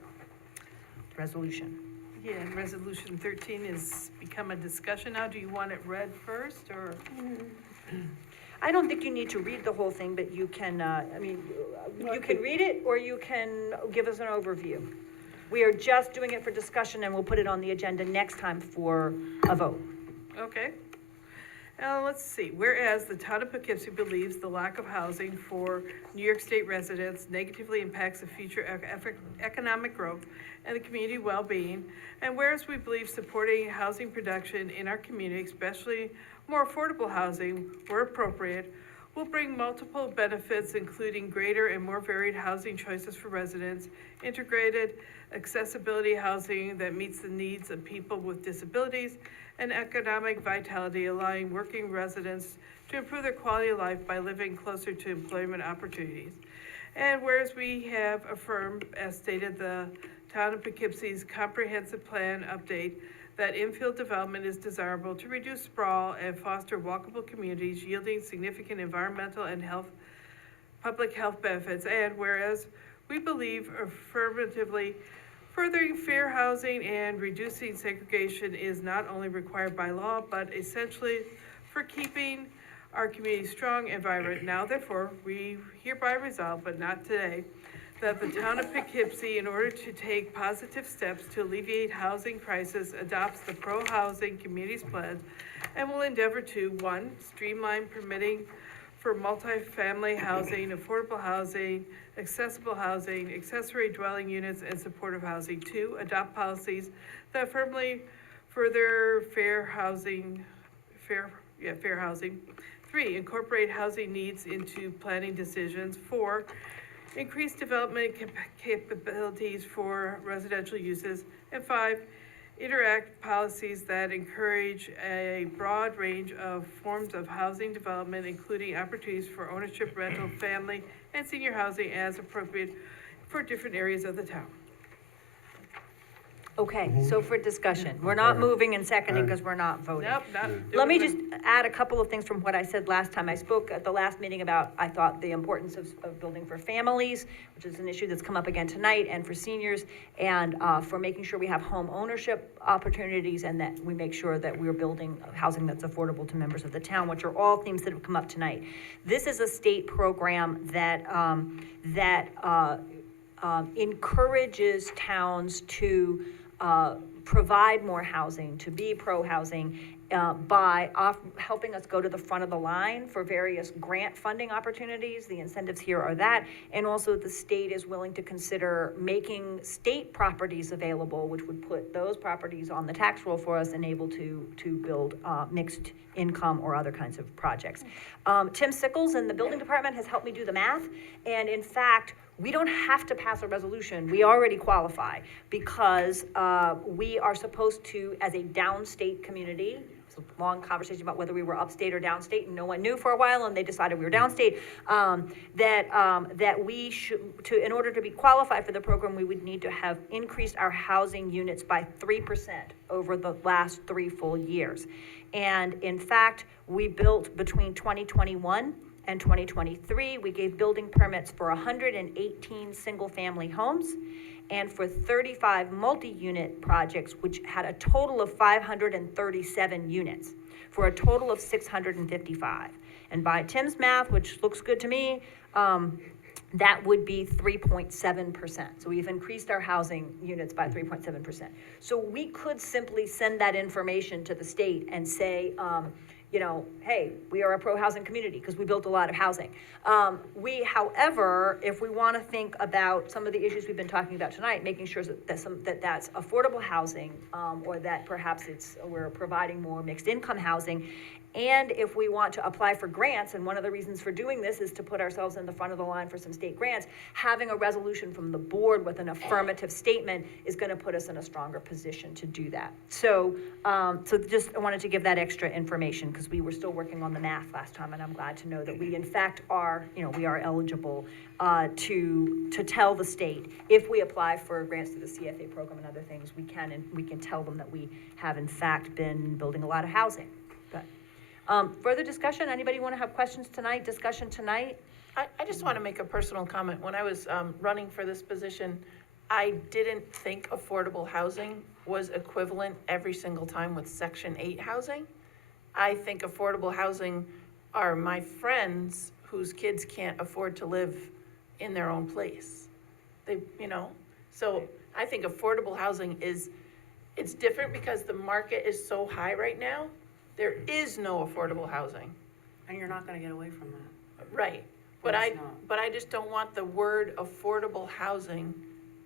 Resolution. Yeah, and resolution 13 has become a discussion now. Do you want it read first, or? I don't think you need to read the whole thing, but you can, you can read it or you can give us an overview. We are just doing it for discussion, and we'll put it on the agenda next time for a vote. Okay. Let's see. Whereas the town of Poughkeepsie believes the lack of housing for New York State residents negatively impacts the future economic growth and the community well-being, and whereas we believe supporting housing production in our community, especially more affordable housing, where appropriate, will bring multiple benefits, including greater and more varied housing choices for residents, integrated accessibility housing that meets the needs of people with disabilities, and economic vitality, allowing working residents to improve their quality of life by living closer to employment opportunities. And whereas we have affirmed, as stated, the town of Poughkeepsie's comprehensive plan update, that infill development is desirable to reduce sprawl and foster walkable communities, yielding significant environmental and public health benefits. And whereas we believe affirmatively furthering fair housing and reducing segregation is not only required by law, but essentially for keeping our community strong and vibrant. Now, therefore, we hereby resolve, but not today, that the town of Poughkeepsie, in order to take positive steps to alleviate housing crisis, adopts the pro-housing communities plan and will endeavor to, 1, streamline permitting for multifamily housing, affordable housing, accessible housing, accessory dwelling units, and supportive housing. 2, adopt policies that firmly further fair housing. 3, incorporate housing needs into planning decisions. 4, increase development capabilities for residential uses. And 5, interact policies that encourage a broad range of forms of housing development, including opportunities for ownership, rental, family, and senior housing as appropriate for different areas of the town. Okay, so for discussion, we're not moving and seconding because we're not voting. Nope, not. Let me just add a couple of things from what I said last time. I spoke at the last meeting about, I thought, the importance of building for families, which is an issue that's come up again tonight, and for seniors, and for making sure we have home ownership opportunities, and that we make sure that we're building housing that's affordable to members of the town, which are all themes that have come up tonight. This is a state program that encourages towns to provide more housing, to be pro-housing, by helping us go to the front of the line for various grant funding opportunities. The incentives here are that, and also the state is willing to consider making state properties available, which would put those properties on the tax roll for us and able to build mixed income or other kinds of projects. Tim Sickles in the building department has helped me do the math, and in fact, we don't have to pass a resolution. We already qualify because we are supposed to, as a downstate community, it's a long conversation about whether we were upstate or downstate, and no one knew for a while, and they decided we were downstate, that we should, in order to be qualified for the program, we would need to have increased our housing units by 3% over the last 3 full years. And in fact, we built between 2021 and 2023, we gave building permits for 118 single-family homes and for 35 multi-unit projects, which had a total of 537 units, for a total of 655. And by Tim's math, which looks good to me, that would be 3.7%. So we've increased our housing units by 3.7%. So we could simply send that information to the state and say, hey, we are a pro-housing community because we built a lot of housing. However, if we want to think about some of the issues we've been talking about tonight, making sure that's affordable housing, or that perhaps we're providing more mixed income housing. And if we want to apply for grants, and one of the reasons for doing this is to put ourselves in the front of the line for some state grants, having a resolution from the board with an affirmative statement is going to put us in a stronger position to do that. So just I wanted to give that extra information because we were still working on the math last time, and I'm glad to know that we in fact are, we are eligible to tell the state if we apply for grants through the CFA program and other things, we can tell them that we have in fact been building a lot of housing. Further discussion? Anybody want to have questions tonight, discussion tonight? I just want to make a personal comment. When I was running for this position, I didn't think affordable housing was equivalent every single time with Section 8 housing. I think affordable housing are my friends whose kids can't afford to live in their own place. So I think affordable housing it's different because the market is so high right now. There is no affordable housing. And you're not gonna get away from that. Right, but I just don't want the word affordable housing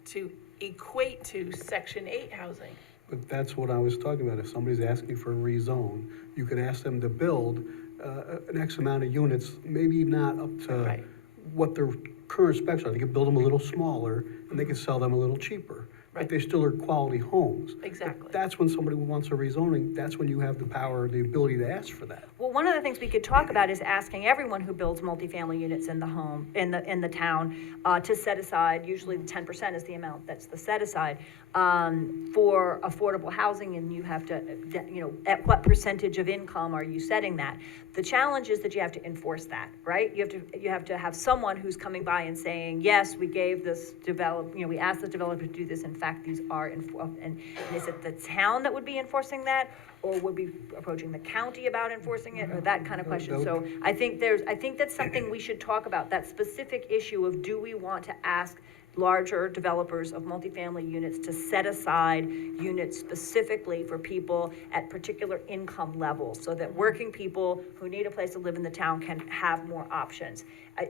to equate to Section 8 housing. But that's what I was talking about. If somebody's asking for a rezone, you could ask them to build an X amount of units, maybe not up to what their current specs are. They could build them a little smaller and they could sell them a little cheaper. But they still are quality homes. Exactly. But that's when somebody wants a rezoning, that's when you have the power, the ability to ask for that. Well, one of the things we could talk about is asking everyone who builds multifamily units in the town, to set aside, usually 10% is the amount that's the set aside, for affordable housing, and you have to, at what percentage of income are you setting that? The challenge is that you have to enforce that, right? You have to have someone who's coming by and saying, yes, we gave this we asked the developer to do this. In fact, these are, and is it the town that would be enforcing that? Or would be approaching the county about enforcing it, or that kind of question? So I think that's something we should talk about, that specific issue of, do we want to ask larger developers of multifamily units to set aside units specifically for people at particular income levels, so that working people who need a place to live in the town can have more options.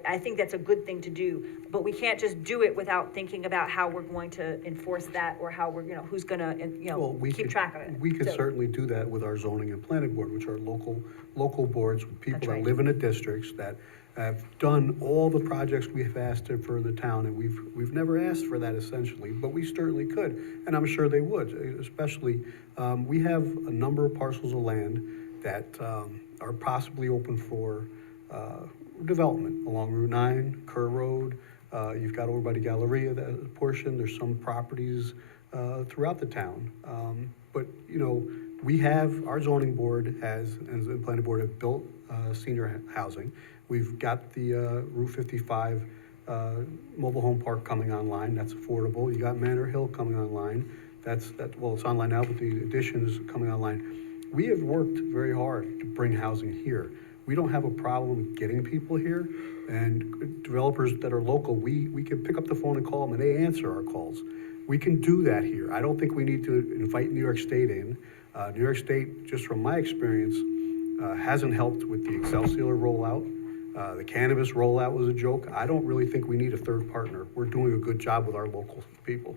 I think that's a good thing to do, but we can't just do it without thinking about how we're going to enforce that, or how we're, who's gonna, keep track of it. We could certainly do that with our zoning and planning board, which are local boards with people that live in the districts that have done all the projects we've asked for the town, and we've never asked for that essentially, but we certainly could, and I'm sure they would. Especially, we have a number of parcels of land that are possibly open for development along Route 9, Kerr Road. You've got over by the Galleria, that portion. There's some properties throughout the town, but we have, our zoning board has, and the planning board have built senior housing. We've got the Route 55 mobile home park coming online. That's affordable. You got Manor Hill coming online. It's online now, but the addition is coming online. We have worked very hard to bring housing here. We don't have a problem with getting people here, and developers that are local, we can pick up the phone and call them, and they answer our calls. We can do that here. I don't think we need to invite New York State in. New York State, just from my experience, hasn't helped with the Excelsior rollout. The cannabis rollout was a joke. I don't really think we need a third partner. We're doing a good job with our local people.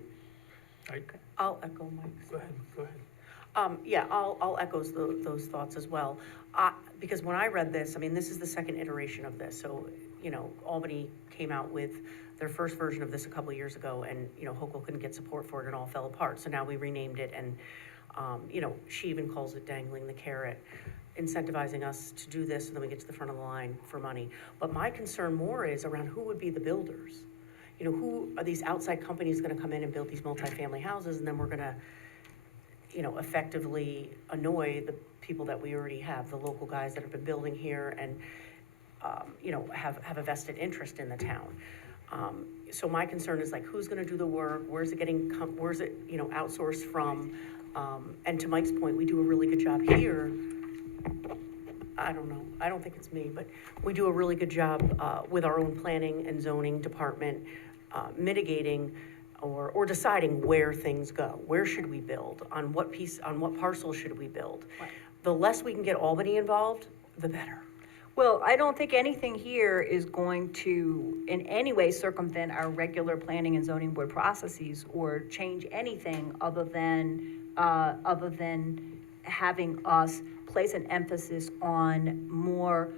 I'll echo Mike's. Go ahead. I'll echo those thoughts as well. Because when I read this, this is the second iteration of this. So, Albany came out with their first version of this a couple of years ago, and, Hochul couldn't get support for it and all fell apart. So now we renamed it, and, she even calls it dangling the carrot, incentivizing us to do this, and then we get to the front of the line for money. But my concern more is around who would be the builders. Who are these outside companies gonna come in and build these multifamily houses, and then we're gonna, effectively annoy the people that we already have, the local guys that have been building here and, have a vested interest in the town. So my concern is, like, who's gonna do the work? Where's it outsourced from? And to Mike's point, we do a really good job here. I don't know, I don't think it's me, but we do a really good job with our own planning and zoning department, mitigating or deciding where things go. Where should we build? On what parcel should we build? the less we can get Albany involved, the better. Well, I don't think anything here is going to in any way circumvent our regular planning and zoning board processes or change anything other than having us place an emphasis on more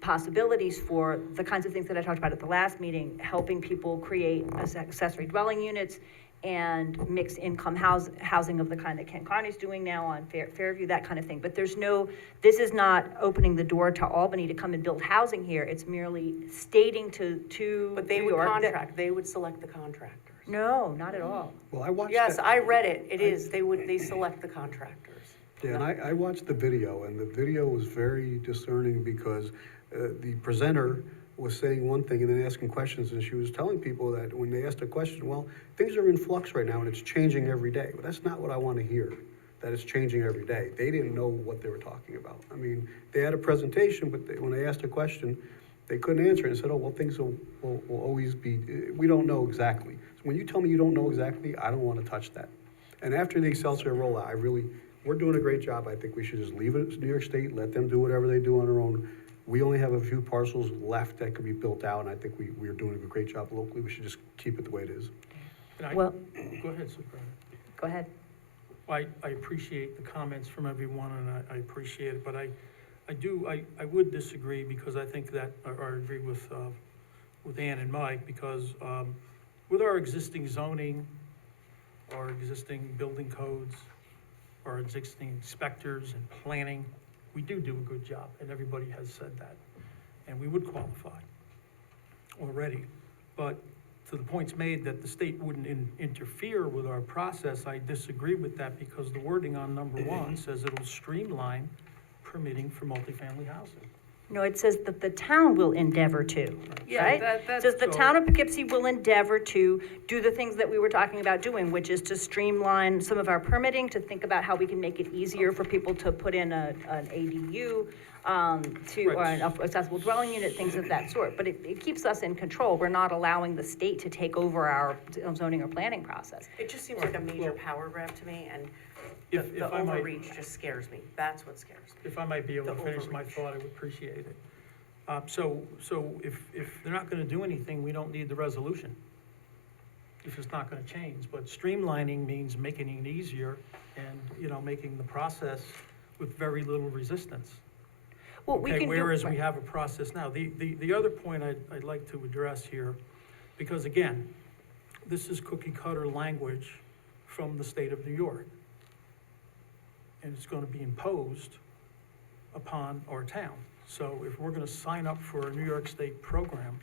possibilities for the kinds of things that I talked about at the last meeting, helping people create accessory dwelling units and mixed income housing of the kind that Kent Carney's doing now on Fairview, that kind of thing. But this is not opening the door to Albany to come and build housing here. It's merely stating to But they New would York that- contract, they would select the contractors. No, not at all. Well, I watched Yes, that- I read it, it is, they select the contractors. Yeah, and I watched the video, and the video was very discerning because the presenter was saying one thing and then asking questions, and she was telling people that when they asked a question, well, things are in flux right now and it's changing every day. But that's not what I want to hear, that it's changing every day. They didn't know what they were talking about. I mean, they had a presentation, but when they asked a question, they couldn't answer it and said, oh, well, things will always be, we don't know exactly. So when you tell me you don't know exactly, I don't want to touch that. And after the Excelsior rollout, we're doing a great job. I think we should just leave it to New York State, let them do whatever they do on their own. We only have a few parcels left that could be built out, and I think we're doing a great job locally. We should just keep it the way it is. Well, Go ahead, Superintendent. go ahead. I appreciate the comments from everyone, and I appreciate it, but I would disagree because I think that, or I agree with Ann and Mike, because with our existing zoning, our existing building codes, our existing inspectors and planning, we do a good job, and everybody has said that, and we would qualify already. But to the points made that the state wouldn't interfere with our process, I disagree with that because the wording on number 1 says it'll streamline permitting for multifamily housing. No, it says that the town will endeavor to, Yeah, right? that's- Says the town of Poughkeepsie will endeavor to do the things that we were talking about doing, which is to streamline some of our permitting, to think about how we can make it easier for people to put in an ADU, or an accessible dwelling unit, things of that sort. But it keeps us in control. We're not allowing the state to take over our zoning or planning process. It just seems like a major power grab to me, and If the I might- overreach just scares me. That's what scares me. If I might be able to The finish my overreach. thought, I would appreciate it. So if they're not gonna do anything, we don't need the resolution. If it's not gonna change, but streamlining means making it easier and, making the process with very little resistance. Well, we Okay, can do. whereas we have a process now. The other point I'd like to address here, because again, this is cookie cutter language from the state of New York. And it's gonna be imposed upon our town. So if we're gonna sign up for a New York State program,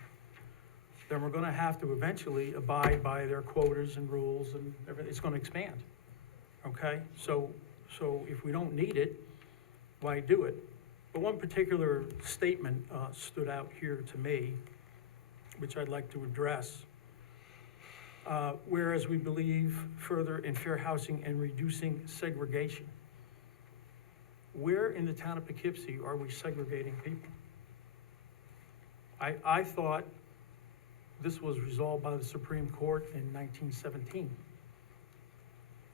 then we're gonna have to eventually abide by their quotas and rules and everything. It's gonna expand, okay? So if we don't need it, why do it? But one particular statement stood out here to me, which I'd like to address. Whereas we believe further in fair housing and reducing segregation. Where in the town of Poughkeepsie are we segregating people? I thought this was resolved by the Supreme Court in 1917.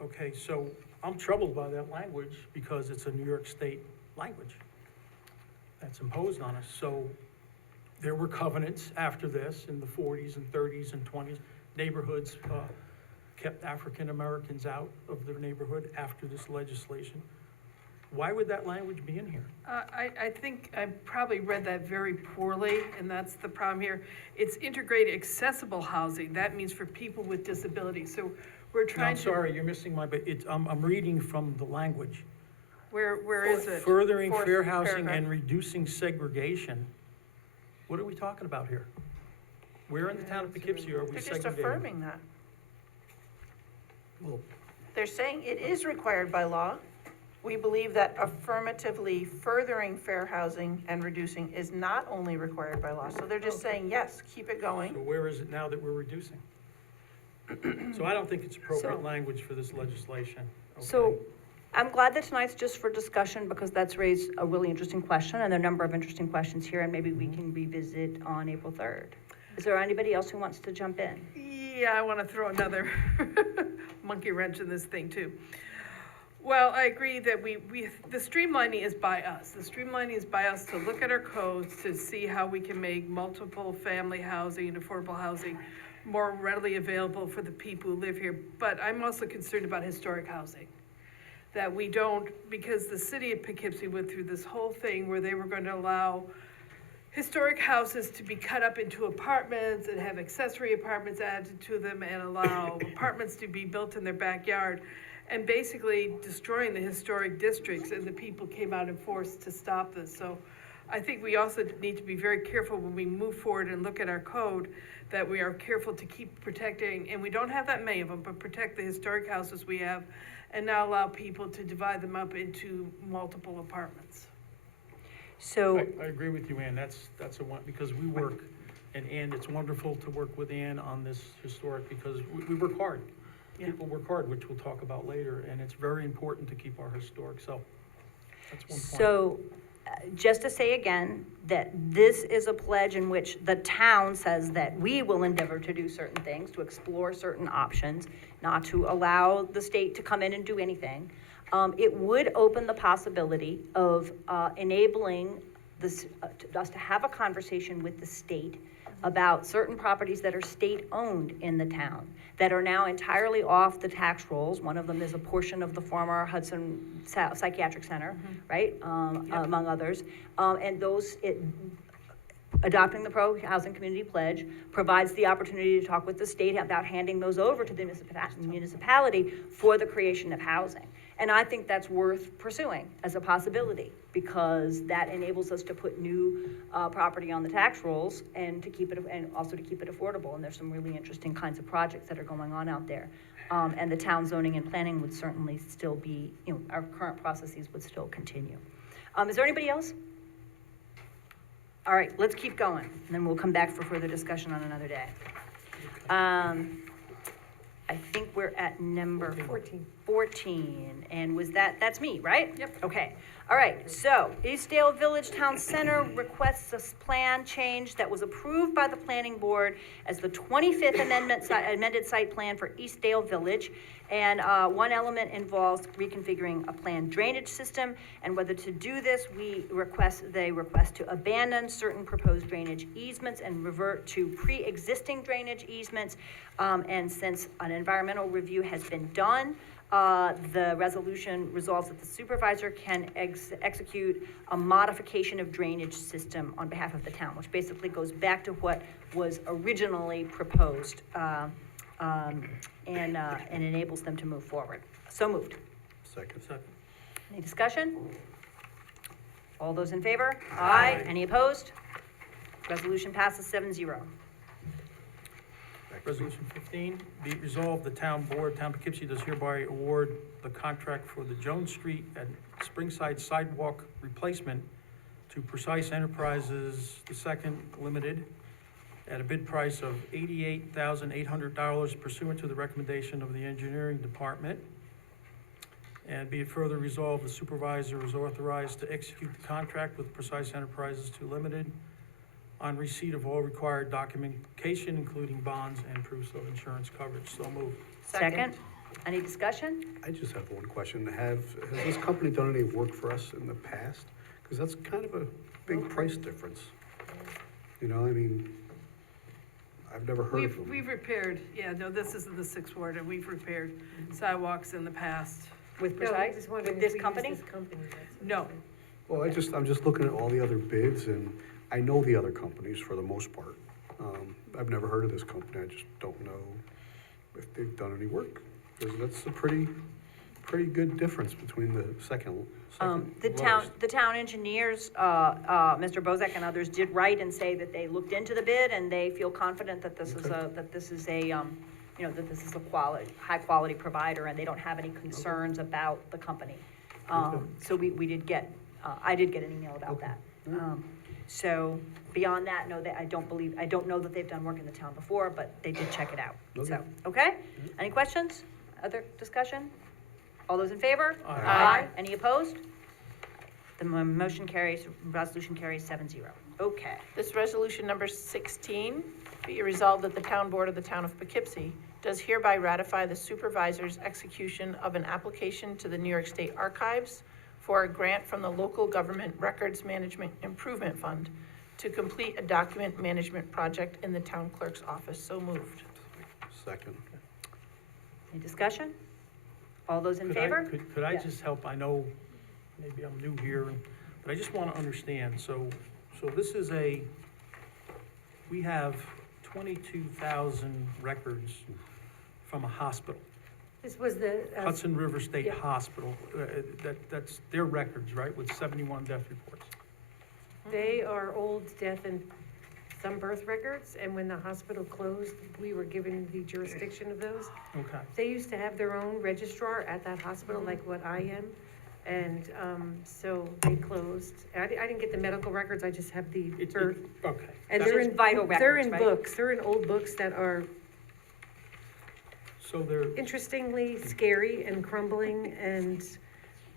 Okay, so I'm troubled by that language because it's a New York State language that's imposed on us. So there were covenants after this in the 40s and 30s and 20s. Neighborhoods kept African Americans out of their neighborhood after this legislation. Why would that language be in here? I think I probably read that very poorly, and that's the problem here. It's integrated accessible housing. That means for people with disabilities. So we're No, trying I'm to. sorry, you're missing I'm reading from the language. Where is it? Furthering Fourth fair housing paragraph. and reducing segregation. What are we talking about here? Where in the town of Poughkeepsie are we They're just segregating? affirming that. Well, They're saying it is required by law. We believe that affirmatively furthering fair housing and reducing is not only required by law. So they're just saying, yes, keep it going. So where is it now that we're reducing? So I don't think it's appropriate So- language for this legislation. Okay? So I'm glad that tonight's just for discussion because that's raised a really interesting question and there are a number of interesting questions here and maybe we can revisit on April 3rd. Is there anybody else who wants to jump in? Yeah, I want to throw another monkey wrench in this thing too. Well, I agree that the streamlining is by us. The streamlining is by us to look at our codes to see how we can make multiple family housing and affordable housing more readily available for the people who live here. But I'm also concerned about historic housing. That we don't, because the city of Poughkeepsie went through this whole thing where they were going to allow historic houses to be cut up into apartments and have accessory apartments added to them and allow apartments to be built in their backyard, and basically destroying the historic districts, and the people came out and forced to stop this. So I think we also need to be very careful when we move forward and look at our code, that we are careful to keep protecting, and we don't have that many of them, but protect the historic houses we have, and not allow people to divide them up into multiple apartments. So, I agree with you, Ann, that's a one, because we work, and Ann, it's wonderful to work with Ann on this historic, because we work hard. Yeah. People work hard, which we'll talk about later, and it's very important to keep our historic, so that's one point. so, just to say again, that this is a pledge in which the town says that we will endeavor to do certain things, to explore certain options, not to allow the state to come in and do anything. It would open the possibility of enabling this, us to have a conversation with the state about certain properties that are state-owned in the town, that are now entirely off the tax rolls. One of them is a portion of the former Hudson Psychiatric Center, right, among others. And those, adopting the pro-housing community pledge provides the opportunity to talk with the state about handing those over to the municipality for the creation of housing. And I think that's worth pursuing as a possibility, because that enables us to put new property on the tax rolls and to keep it, and also to keep it affordable. And there's some really interesting kinds of projects that are going on out there. And the town zoning and planning would certainly still be, our current processes would still continue. Is there anybody else? All right, let's keep going, and then we'll come back for further discussion on another day. I think we're at number 14, and that's me, right? Yep. Okay, all right, so Eastdale Village Town Center requests a plan change that was approved by the planning board as the 25th amended site plan for Eastdale Village. And one element involves reconfiguring a planned drainage system, and whether to do this, they request to abandon certain proposed drainage easements and revert to pre-existing drainage easements. And since an environmental review has been done, the resolution resolves that the supervisor can execute a modification of drainage system on behalf of the town, which basically goes back to what was originally proposed. And enables them to move forward. So moved. Second. Any discussion? All those in favor? Aye. Any opposed? Resolution passes 7-0. Resolution 15, be it resolved, the town board, Town of Poughkeepsie does hereby award the contract for the Jones Street and Springside sidewalk replacement to Precise Enterprises II Limited at a bid price of $88,800 pursuant to the recommendation of the engineering department. And be it further resolved, the supervisor is authorized to execute the contract with Precise Enterprises II Limited on receipt of all required documentation, including bonds and proofs of insurance coverage. So moved. Second. Any discussion? I just have one question. Has this company done any work for us in the past? Because that's kind of a big price difference. I mean, I've never heard of them. We've repaired, this isn't the sixth ward, and we've repaired sidewalks in the past. With Precise? With this company? No, Well, I'm just looking at all the other bids, and I know the other companies for the most part. I've never heard of this company. I just don't know if they've done any work. Because that's a pretty good difference between the second The town engineers, Mr. Bozak and others did write and say that they looked into the bid and they feel confident that this is a high quality provider, and they don't have any concerns about the company. So we did get, I did get an email about that. So beyond that, no, I don't know that they've done work in the town before, but they did check it out. So, okay? Any questions? Other discussion? All those in favor? Aye. Any opposed? The motion carries, resolution carries 7-0. Okay. This resolution number 16, be it resolved that the town board of the town of Poughkeepsie does hereby ratify the supervisor's execution of an application to the New York State Archives for a grant from the Local Government Records Management Improvement Fund to complete a document management project in the town clerk's office. So moved. Second. Any discussion? All those in Could I- favor? Could I Yeah. just help? I know maybe I'm new here, but I just want to understand. So this is we have 22,000 records from a hospital, This was the, Hudson River State yeah. Hospital. That's their records, right, with 71 death reports? they are old death and some birth records, and when the hospital closed, we were given the jurisdiction of those. Okay. They used to have their own registrar at that hospital, like what I am, and, so they closed. I didn't get the medical records, I just have the birth. Okay. And This they're is in, vital they're records, in right? books, they're in old books that are So they're, interestingly scary and crumbling, and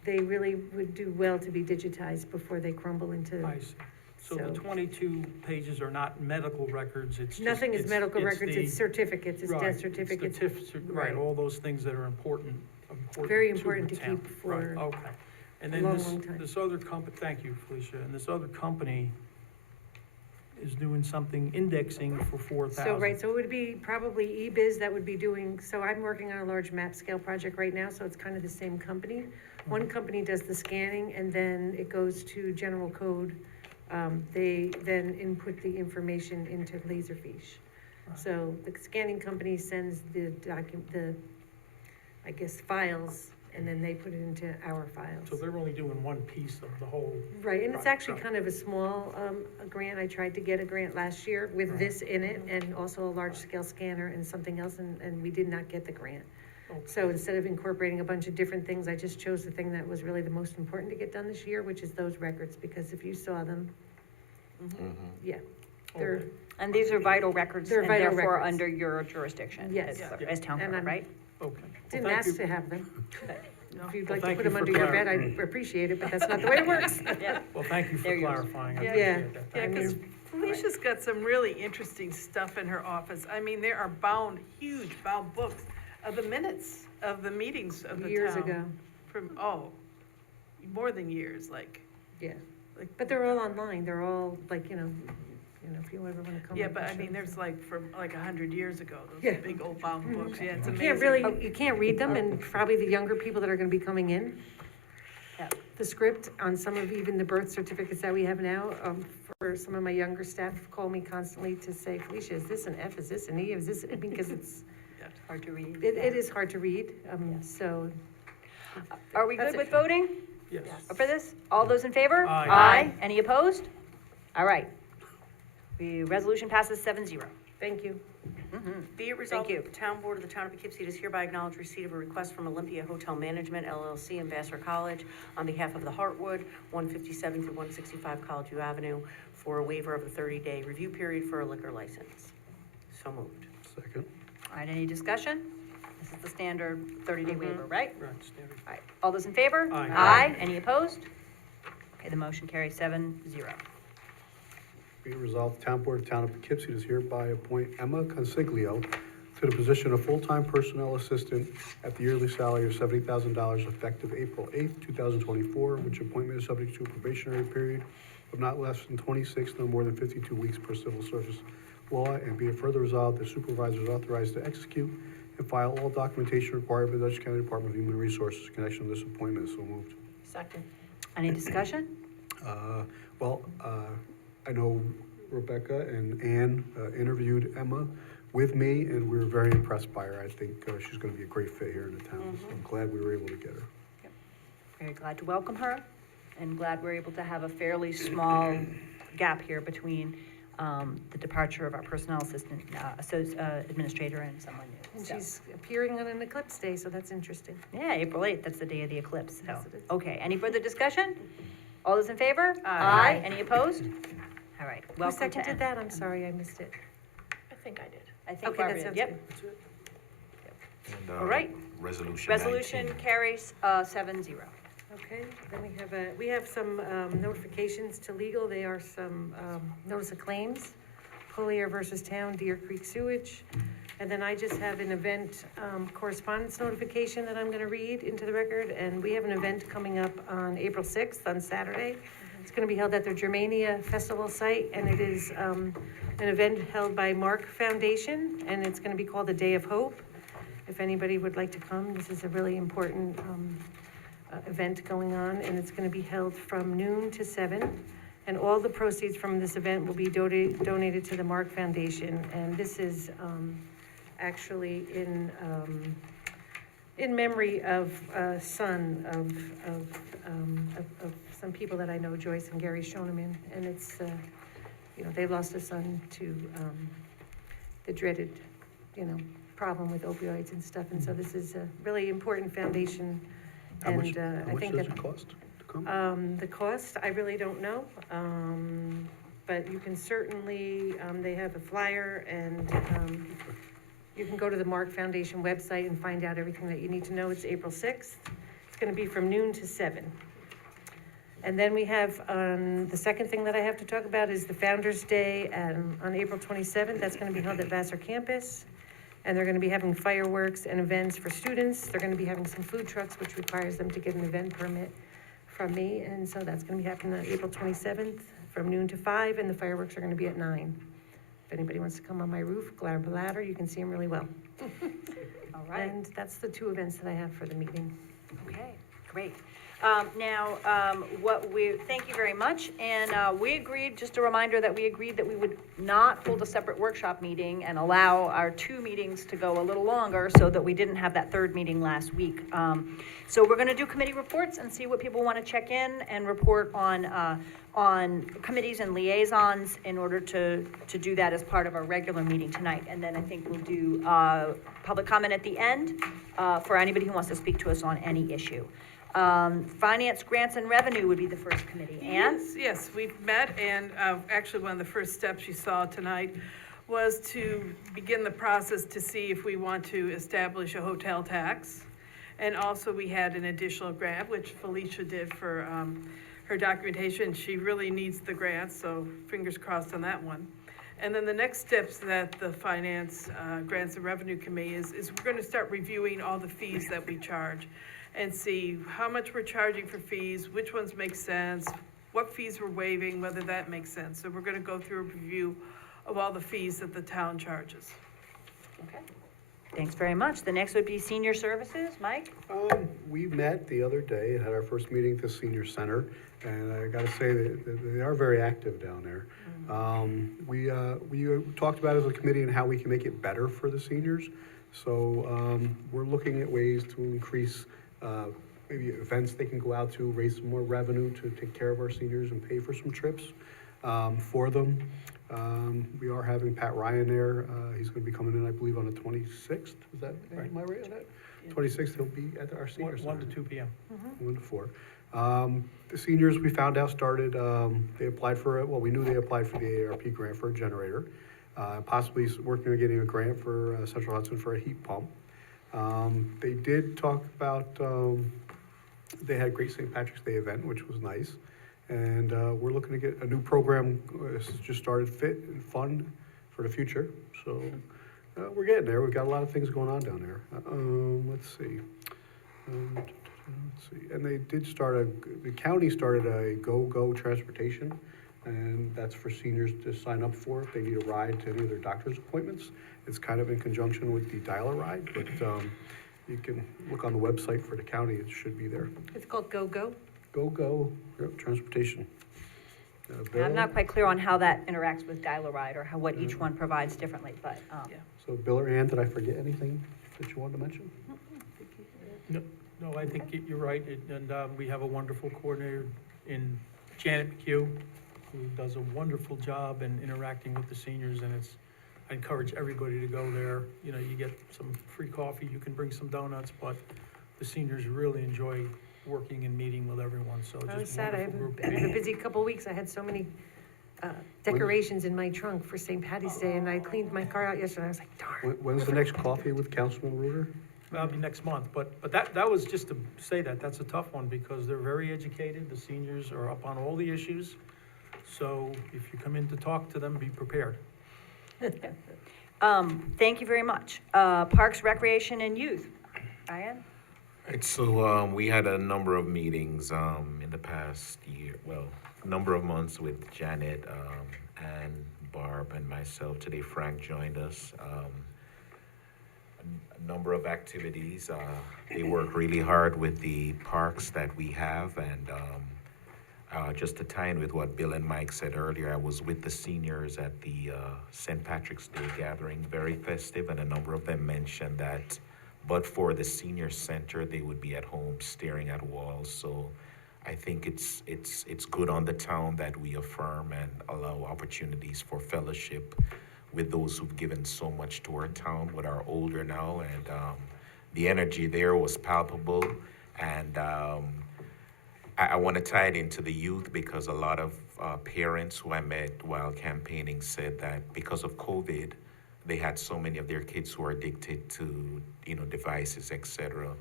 they really would do well to be digitized before they crumble into. I see. So the So- 22 pages are not medical records, it's just. Nothing is medical records, the- it's certificates, it's right, death it's certificates. Right, Right. all those things that are important Very to the important to town. keep for Right, okay. And a then long, this, long time. this other company, thank you, Felicia, and this other company is doing something indexing for 4,000. So, right, so it would be probably eBiz that would be doing, so I'm working on a large map scale project right now, so it's kind of the same company. One company does the scanning, and then it goes to general code. They then input the information into Laserfiche. Right. So the scanning company sends the I guess, files, and then they put it into our files. So they're only doing one piece of the whole. Right, and it's Right, actually right. kind of a small, a grant, I tried to get a grant last year with Right. this in it, and also a large-scale scanner and something else, and we did not get the grant. Okay. So instead of incorporating a bunch of different things, I just chose the thing that was really the most important to get done this year, which is those records, because if you saw them, yeah, they're, Okay. And these are vital records They're and vital therefore records. under your jurisdiction Yes. as town And clerk, I'm- right? Okay. Well, didn't thank ask you. to have them. If you'd Well, like to thank put you them for under your bed, I clar- appreciate it, but that's not the way it works. Yeah. Well, thank you for They're yours. clarifying. I Yeah. appreciate that. Yeah, Thank because you. Felicia's got some really interesting stuff in her office. I mean, there are huge bound books of the minutes of the meetings of the town. Years ago, From, more than years, like, yeah. like. But they're all online, they're all like, if you ever wanna come. Yeah, up but and I show mean, them. there's like from like 100 years ago, Yeah. those big old bound books. Yeah, it's You amazing. can't really, you can't read them, and probably the younger people that are gonna be coming in. Yeah. The script on some of even the birth certificates that we have now, for some of my younger staff call me constantly to say, Felicia, is this an F, is this an E, is this, because it's, Hard to read. it is hard to read, so. Are we That's good it. with voting Yes. for this? All those in favor? Aye. Any opposed? All right. The resolution passes 7-0. Thank you. Be it resolved you. that the town board of the town of Poughkeepsie does hereby acknowledge receipt of a request from Olympia Hotel Management LLC and Vassar College on behalf of the Heartwood, 157 through 165 College View Avenue, for a waiver of the 30-day review period for a liquor license. So moved. Second. All right, any discussion? This is the standard 30-day waiver, right? Right, standard. All right, all those in favor? Aye. Aye. Any opposed? Okay, the motion carries 7-0. Be it resolved, the town board of town of Poughkeepsie does hereby appoint Emma Consiglio to the position of full-time personnel assistant at the yearly salary of $70,000 effective April 8th, 2024, which appointment is subject to a probationary period of not less than 26, no more than 52 weeks per civil service law, and be it further resolved, the supervisor is authorized to execute and file all documentation required by the Dutchess County Department of Human Resources in connection with this appointment. So moved. Second. Any discussion? I know Rebecca and Ann interviewed Emma with me, and we were very impressed by her. I think she's gonna be a great fit here in the town, so I'm glad we were able to get her. Very glad to welcome her, and glad we're able to have a fairly small gap here between the departure of our personnel assistant, administrator, and someone new. And So- she's appearing on an eclipse day, so that's interesting. Yeah, April 8th, that's the day of the eclipse, so. Yes, it is. Okay, any further discussion? All those in favor? Aye. Any opposed? All right, Who welcome to seconded Ann. that? I'm sorry, I missed it. I think I did. I think Okay, that Barbara did, sounds yep. good. And, All right. Resolution Resolution 19. carries 7-0. Okay, then we have some notifications to legal. They are some notice of claims. Collier versus Town, Deer Creek Sewage. And then I just have an event correspondence notification that I'm gonna read into the record, and we have an event coming up on April 6th, on Saturday. It's gonna be held at the Germania Festival site, and it is an event held by Mark Foundation, and it's gonna be called the Day of Hope. If anybody would like to come, this is a really important event going on, and it's gonna be held from noon to 7. And all the proceeds from this event will be donated to the Mark Foundation, and this is actually in memory of a son of some people that I know, Joyce and Gary Schoeneman, and it's, they lost a son to the dreaded, problem with opioids and stuff, and so this is a really important foundation. How much And I think does that it cost to come? the cost, I really don't know, but you can certainly, they have a flyer, and you can go to the Mark Foundation website and find out everything that you need to know. It's April 6th. It's gonna be from noon to 7. And then we have, the second thing that I have to talk about is the Founder's Day on April 27th. That's gonna be held at Vassar Campus. And they're gonna be having fireworks and events for students. They're gonna be having some food trucks, which requires them to get an event permit from me. And so that's gonna be happening on April 27th from noon to 5, and the fireworks are gonna be at 9. If anybody wants to come on my roof, grab a ladder, you can see them really well. All right. And that's the 2 events that I have for the meeting. Okay, great. Now, thank you very much, and we agreed, just a reminder that we agreed that we would not hold a separate workshop meeting and allow our 2 meetings to go a little longer so that we didn't have that 3rd meeting last week. So we're gonna do committee reports and see what people wanna check in and report on committees and liaisons in order to do that as part of our regular meeting tonight. And then I think we'll do public comment at the end for anybody who wants to speak to us on any issue. Finance, grants, and revenue would be the first committee. Ann? Yes, we've met, and actually, one of the first steps you saw tonight was to begin the process to see if we want to establish a hotel tax. And also, we had an additional grant, which Felicia did for her documentation. She really needs the grant, so fingers crossed on that one. And then the next steps that the Finance, Grants and Revenue Committee is we're gonna start reviewing all the fees that we charge and see how much we're charging for fees, which ones make sense, what fees we're waiving, whether that makes sense. So we're gonna go through a review of all the fees that the town charges. Okay. Thanks very much. The next would be senior services. Mike? We met the other day and had our first meeting at the senior center, and I gotta say that they are very active down there. We talked about it as a committee and how we can make it better for the seniors. So, we're looking at ways to increase, maybe events they can go out to, raise some more revenue to take care of our seniors and pay for some trips, for them. We are having Pat Ryan there. He's gonna be coming in, I believe, on the 26th. Is that, Right. am I right on that? 26th, he'll be at our senior center. 1 to 2 p.m. 1 to 4. The seniors, we found out, started, they applied for it, well, we knew they applied for the ARP grant for a generator, possibly working on getting a grant for Central Hudson for a heat pump. They did talk about, they had a great St. Patrick's Day event, which was nice. And we're looking to get a new program, just started, Fit and Fun for the future. So we're getting there. We've got a lot of things going on down there. Let's see. And they did start the county started a Go transportation, and that's for seniors to sign up for if they need a ride to any of their doctor's appointments. It's kind of in conjunction with the Dial-A-Ride, but you can look on the website for the county. It should be there. It's called Go. Go, yep, transportation. I'm not quite clear on how that interacts with Dial-A-Ride or what each one provides differently, but, Yeah. So Bill or Ann, did I forget anything that you wanted to mention? No, I think you're right, and we have a wonderful coordinator in Janet McHugh, who does a wonderful job in interacting with the seniors, and I encourage everybody to go there. You know, you get some free coffee, you can bring some donuts, but the seniors really enjoy working and meeting with everyone, so I was just a sad, wonderful group. I had a busy couple weeks. I had so many decorations in my trunk for St. Patty's Day, and I cleaned my car out yesterday. I was like, darn. When's the next coffee with Councilman Reuter? That'll be next month, but that was just to say that's a tough one, because they're very educated, the seniors are up on all the issues, so if you come in to talk to them, be prepared. Thank you very much. Parks, Recreation, and Youth. Ryan? Right, so we had a number of meetings in the past year, well, a number of months with Janet and Barb and myself. Today Frank joined us. A number of activities. They work really hard with the parks that we have, and just to tie in with what Bill and Mike said earlier, I was with the seniors at the St. Patrick's Day gathering, very festive, and a number of them mentioned that but for the senior center, they would be at home staring at walls. So I think it's good on the town that we affirm and allow opportunities for fellowship with those who've given so much to our town, but are older now, and the energy there was palpable. And I want to tie it into the youth because a lot of parents who I met while campaigning said that because of COVID, they had so many of their kids who are addicted to, devices, etc.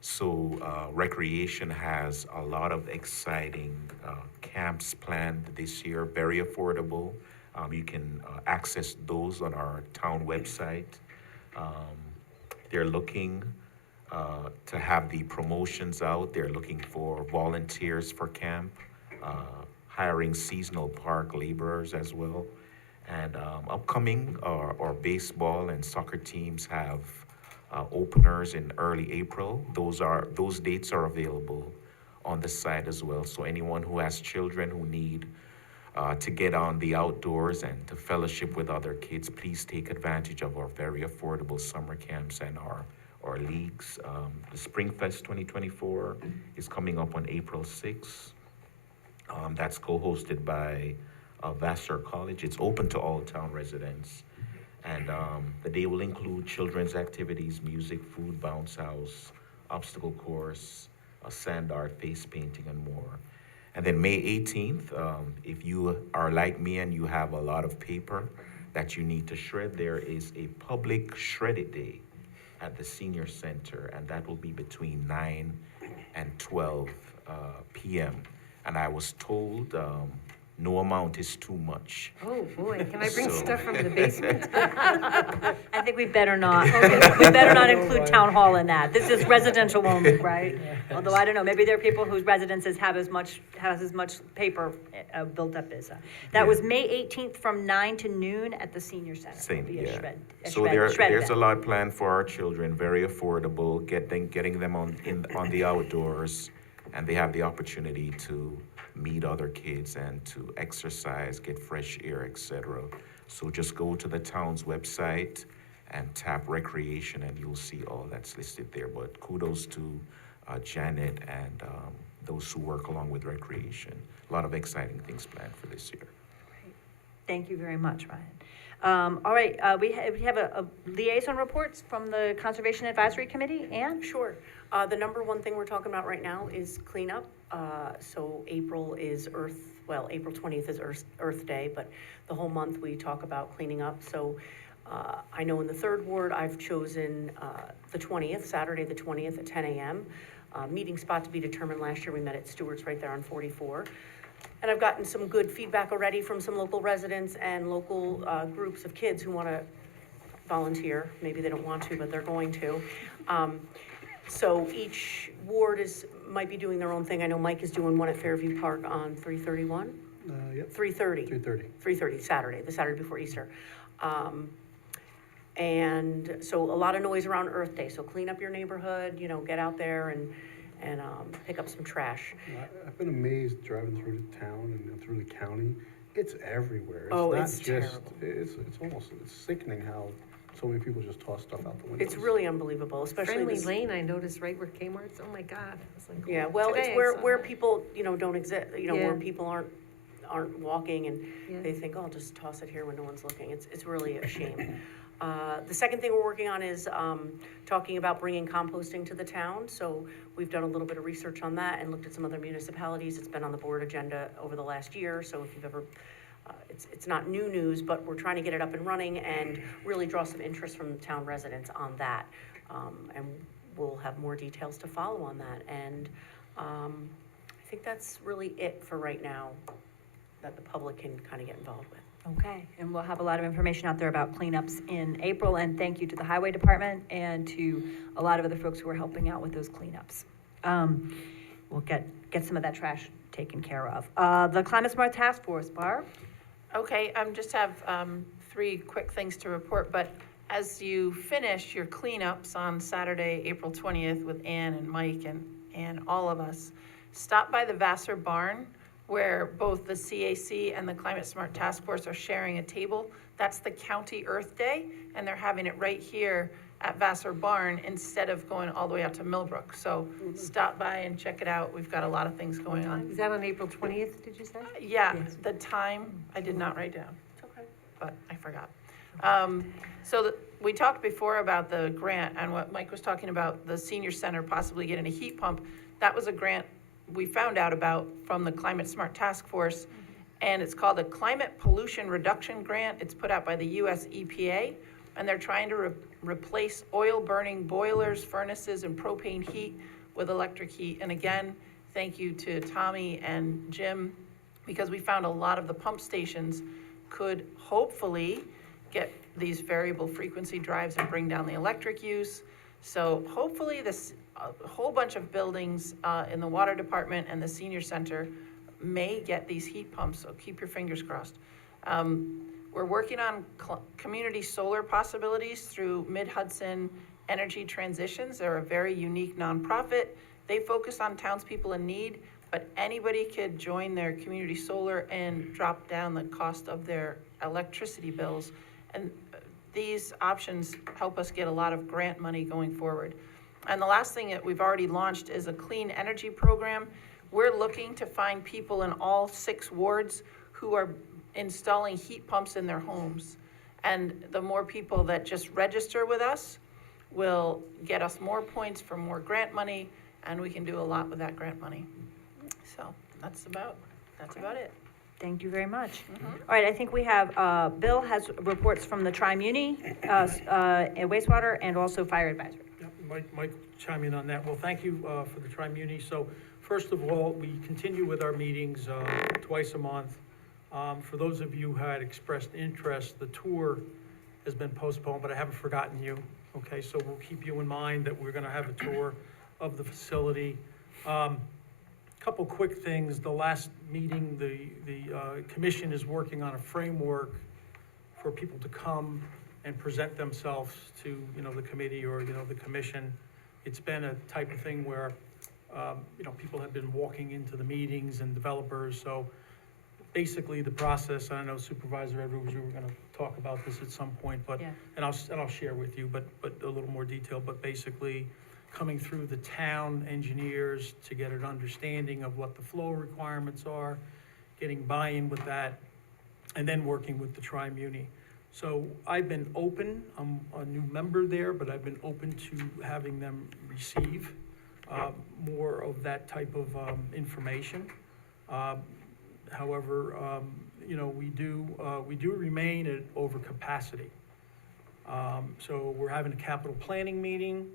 So recreation has a lot of exciting camps planned this year, very affordable. You can access those on our town website. They're looking to have the promotions out. They're looking for volunteers for camp, hiring seasonal park laborers as well. And upcoming, our baseball and soccer teams have openers in early April. Those dates are available on the site as well. So anyone who has children who need to get on the outdoors and to fellowship with other kids, please take advantage of our very affordable summer camps and our leagues. The Spring Fest 2024 is coming up on April 6th. That's co-hosted by Vassar College. It's open to all town residents. And the day will include children's activities, music, food, bounce house, obstacle course, sand art, face painting, and more. And then May 18th, if you are like me and you have a lot of paper that you need to shred, there is a public shredded day at the senior center, and that will be between 9 and 12 p.m. And I was told no amount is too much. Oh, boy, can I bring So- stuff from the basement? I think we better not, we better not include town hall in that. This is residential only, right? Although I don't know, maybe there are people whose residences have as much paper built up as. That was May 18th from 9 to noon at the senior center. Same, It'll be a yeah. a So shred there's a event. lot planned for our children, very affordable, getting them on the outdoors, and they have the opportunity to meet other kids and to exercise, get fresh air, etc. So just go to the town's website and tap recreation, and you'll see all that's listed there. But kudos to Janet and those who work along with recreation. A lot of exciting things planned for this year. Thank you very much, Ryan. All right, we have a liaison reports from the Conservation Advisory Committee, Ann? Sure. The number one thing we're talking about right now is cleanup. So April 20th is Earth Day, but the whole month we talk about cleaning up. So I know in the 3rd Ward, I've chosen the 20th, Saturday the 20th at 10 a.m. Meeting spot to be determined. Last year we met at Stewart's right there on 44. And I've gotten some good feedback already from some local residents and local groups of kids who want to volunteer. Maybe they don't want to, but they're going to. So each ward might be doing their own thing. I know Mike is doing one at Fairview Park on 3/31? Yep, 3/30. 3:30. 3:30, Saturday, the Saturday before Easter. And so a lot of noise around Earth Day. So clean up your neighborhood, get out there and pick up some trash. I've been amazed driving through the town and through the county. It's everywhere. Oh, not it's just, terrible. It's sickening how so many people just toss stuff out the window. It's really unbelievable, especially Friendly this. Lane, I noticed right where Kmart's, oh my God. I was like, Yeah, well, it's today I where saw that. people, don't exist, where Yeah. people aren't walking and Yeah. they think, oh, I'll just toss it here when no one's looking. It's really a shame. The second thing we're working on is talking about bringing composting to the town. So we've done a little bit of research on that and looked at some other municipalities. It's been on the board agenda over the last year. So if you've ever, it's not new news, but we're trying to get it up and running and really draw some interest from town residents on that. And we'll have more details to follow on that. And I think that's really it for right now that the public can kind of get involved with. Okay, and we'll have a lot of information out there about cleanups in April, and thank you to the Highway Department and to a lot of other folks who are helping out with those cleanups. We'll get some of that trash taken care of. The Climate Smart Task Force, Barb? Okay, just have three quick things to report, but as you finish your cleanups on Saturday, April 20th with Ann and Mike and all of us, stop by the Vassar Barn where both the CAC and the Climate Smart Task Force are sharing a table. That's the County Earth Day, and they're having it right here at Vassar Barn instead of going all the way out to Millbrook. So stop by and check it out. We've got a lot of things going on. Is that on April 20th, did you say? Yeah, Yes. the time I did not write down, It's okay. but I forgot. We talked before about the grant and what Mike was talking about, the senior center possibly getting a heat pump. That was a grant we found out about from the Climate Smart Task Force, and it's called a Climate Pollution Reduction Grant. It's put out by the US EPA, and they're trying to replace oil-burning boilers, furnaces, and propane heat with electric heat. And again, thank you to Tommy and Jim, because we found a lot of the pump stations could hopefully get these variable frequency drives and bring down the electric use. So hopefully a whole bunch of buildings in the water department and the senior center may get these heat pumps, so keep your fingers crossed. We're working on community solar possibilities through Mid-Hudson Energy Transitions. They're a very unique nonprofit. They focus on townspeople in need, but anybody could join their community solar and drop down the cost of their electricity bills. And these options help us get a lot of grant money going forward. And the last thing that we've already launched is a clean energy program. We're looking to find people in all 6 wards who are installing heat pumps in their homes. And the more people that just register with us will get us more points for more grant money, and we can do a lot with that grant money. So that's about it. Thank you very much. All right, I think we have, Bill has reports from the Tri-Muni, wastewater, and also fire advisory. Yeah, Mike chime in on that. Well, thank you for the Tri-Muni. So first of all, we continue with our meetings twice a month. For those of you who had expressed interest, the tour has been postponed, but I haven't forgotten you. Okay, so we'll keep you in mind that we're gonna have a tour of the facility. Couple quick things. The last meeting, the commission is working on a framework for people to come and present themselves to, the committee or, the commission. It's been a type of thing where, people have been walking into the meetings and developers. So basically the process, and I know Supervisor Edwards, you were gonna talk about this at some point, but, Yeah. and I'll share with you, but a little more detail, but basically coming through the town engineers to get an understanding of what the flow requirements are, getting buy-in with that, and then working with the Tri-Muni. So I've been open, I'm a new member there, but I've been open to having them receive more of that type of information. However, we do remain at overcapacity. So we're having a capital planning meeting.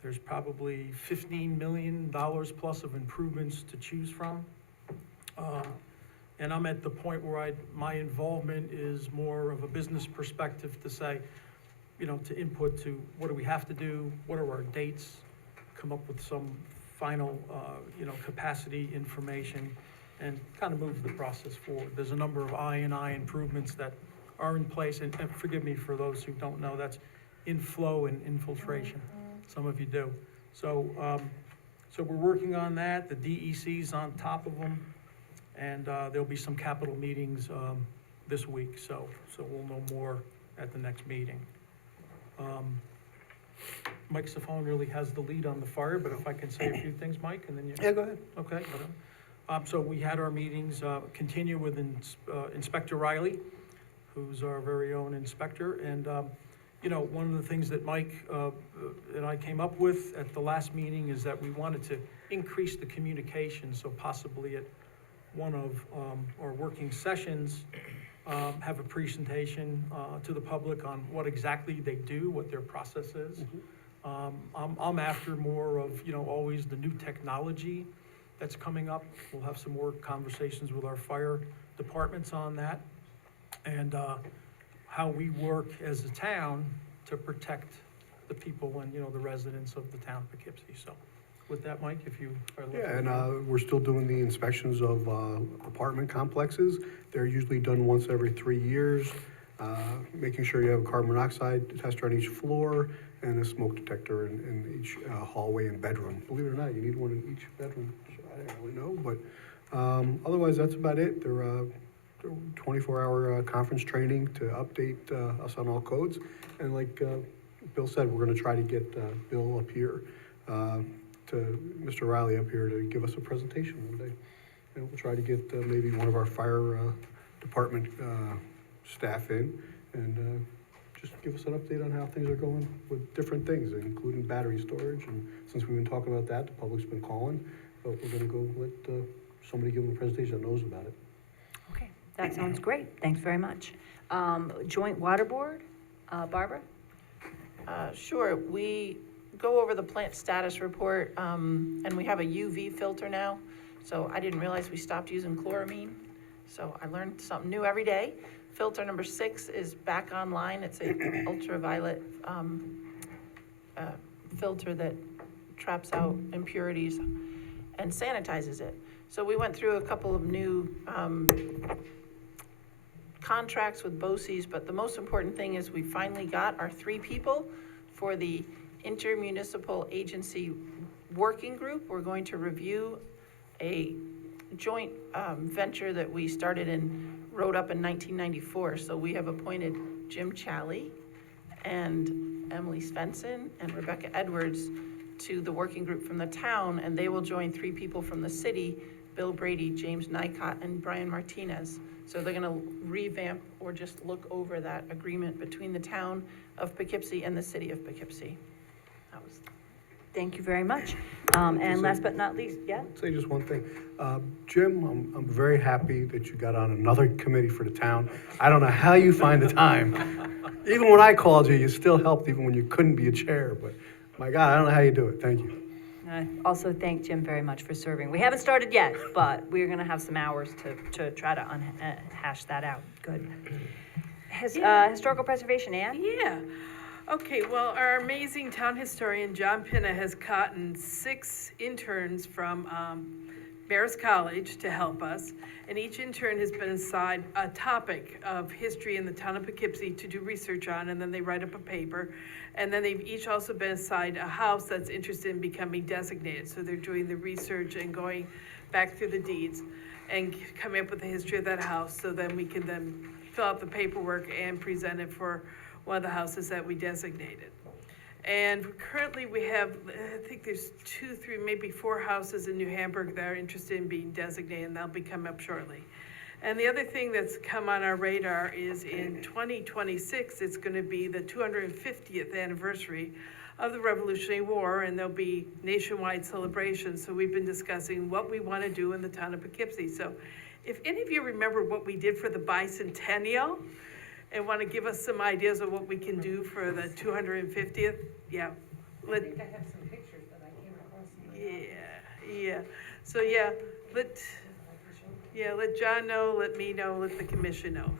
There's probably $15 million plus of improvements to choose from. And I'm at the point where my involvement is more of a business perspective to say, to input to what do we have to do, what are our dates, come up with some final, capacity information, and kind of move the process forward. There's a number of I&I improvements that are in place, and forgive me for those who don't know, that's inflow and infiltration. Some of you do. So we're working on that. The DEC's on top of them, and there'll be some capital meetings this week. So we'll know more at the next meeting. Mike Safone really has the lead on the fire, but if I can say a few things, Mike, and then you. Yeah, go ahead. Okay. So we had our meetings, continue with Inspector Riley, who's our very own inspector, and one of the things that Mike and I came up with at the last meeting is that we wanted to increase the communication, so possibly at one of our working sessions, have a presentation to the public on what exactly they do, what their process is. I'm after more of, always the new technology that's coming up. We'll have some more conversations with our fire departments on that. and how we work as a town to protect the people and, the residents of the town of Poughkeepsie. So with that, Mike, if you are looking. Yeah, and we're still doing the inspections of apartment complexes. They're usually done once every 3 years, making sure you have a carbon monoxide tester on each floor and a smoke detector in each hallway and bedroom. Believe it or not, you need one in each bedroom. I don't really know, but otherwise, that's about it. They're 24-hour conference training to update us on all codes. And like Bill said, we're gonna try to get Bill up here, to Mr. Riley up here to give us a presentation one day. And we'll try to get maybe one of our fire department staff in and just give us an update on how things are going with different things, including battery storage. And since we've been talking about that, the public's been calling, but we're gonna go let somebody give them a presentation that knows about it. Okay, that sounds great. Thanks very much. Joint Water Board, Barbara? Sure, we go over the plant status report, and we have a UV filter now. So I didn't realize we stopped using chloramine. So I learned something new every day. Filter number 6 is back online. It's a ultraviolet filter that traps out impurities and sanitizes it. So we went through a couple of new contracts with BOCES, but the most important thing is we finally got our 3 people for the intermunicipal agency working group. We're going to review a joint venture that we started and wrote up in 1994. So we have appointed Jim Challey and Emily Svensson and Rebecca Edwards to the working group from the town, and they will join 3 people from the city, Bill Brady, James Nycott, and Brian Martinez. So they're gonna revamp or just look over that agreement between the town of Poughkeepsie and the city of Poughkeepsie. That was. Thank you very much. And last but not least, yeah? Say just one thing. Jim, I'm very happy that you got on another committee for the town. I don't know how you find the time. Even when I called you, you still helped even when you couldn't be a chair, but my God, I don't know how you do it. Thank you. Also thank Jim very much for serving. We haven't started yet, but we're gonna have some hours to try to hash that out. Good. Historical preservation, Ann? Yeah. Okay, well, our amazing town historian, John Pinna, has gotten 6 interns from Marist College to help us. And each intern has been assigned a topic of history in the town of Poughkeepsie to do research on, and then they write up a paper. And then they've each also been assigned a house that's interested in becoming designated. So they're doing the research and going back through the deeds and coming up with the history of that house. So then we can then fill out the paperwork and present it for one of the houses that we designated. And currently we have, I think there's 2, 3, maybe 4 houses in New Hamburg that are interested in being designated, and they'll be coming up shortly. And the other thing that's come on our radar is in 2026, it's gonna be the 250th anniversary of the Revolutionary War, and there'll be nationwide celebrations. So we've been discussing what we wanna do in the town of Poughkeepsie. So if any of you remember what we did for the bicentennial and wanna give us some ideas of what we can do for the 250th, yeah. I think I have some pictures that I came across. Yeah. So let John know, let me know, let the commission know.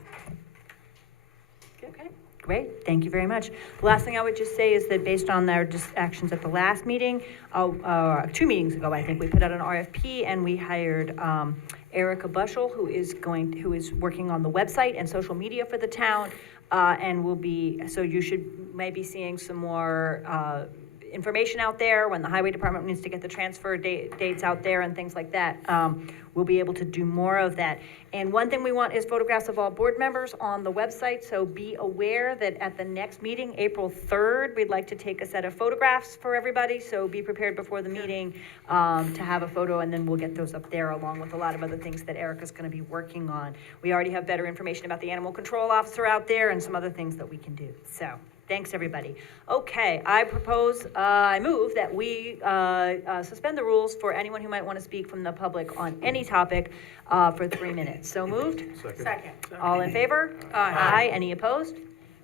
Okay, great, thank you very much. The last thing I would just say is that based on their actions at the last meeting, 2 meetings ago, I think, we put out an RFP and we hired Erica Bushell, who is working on the website and social media for the town, and so you should maybe seeing some more information out there when the highway department needs to get the transfer dates out there and things like that. We'll be able to do more of that. And one thing we want is photographs of all board members on the website, so be aware that at the next meeting, April 3rd, we'd like to take a set of photographs for everybody, so be prepared before the meeting to have a photo, and then we'll get those up there along with a lot of other things that Erica's gonna be working on. We already have better information about the animal control officer out there and some other things that we can do, so. Thanks, everybody. Okay, I move that we suspend the rules for anyone who might want to speak from the public on any topic for 3 minutes. So moved? Second. All in favor? Aye. Any opposed?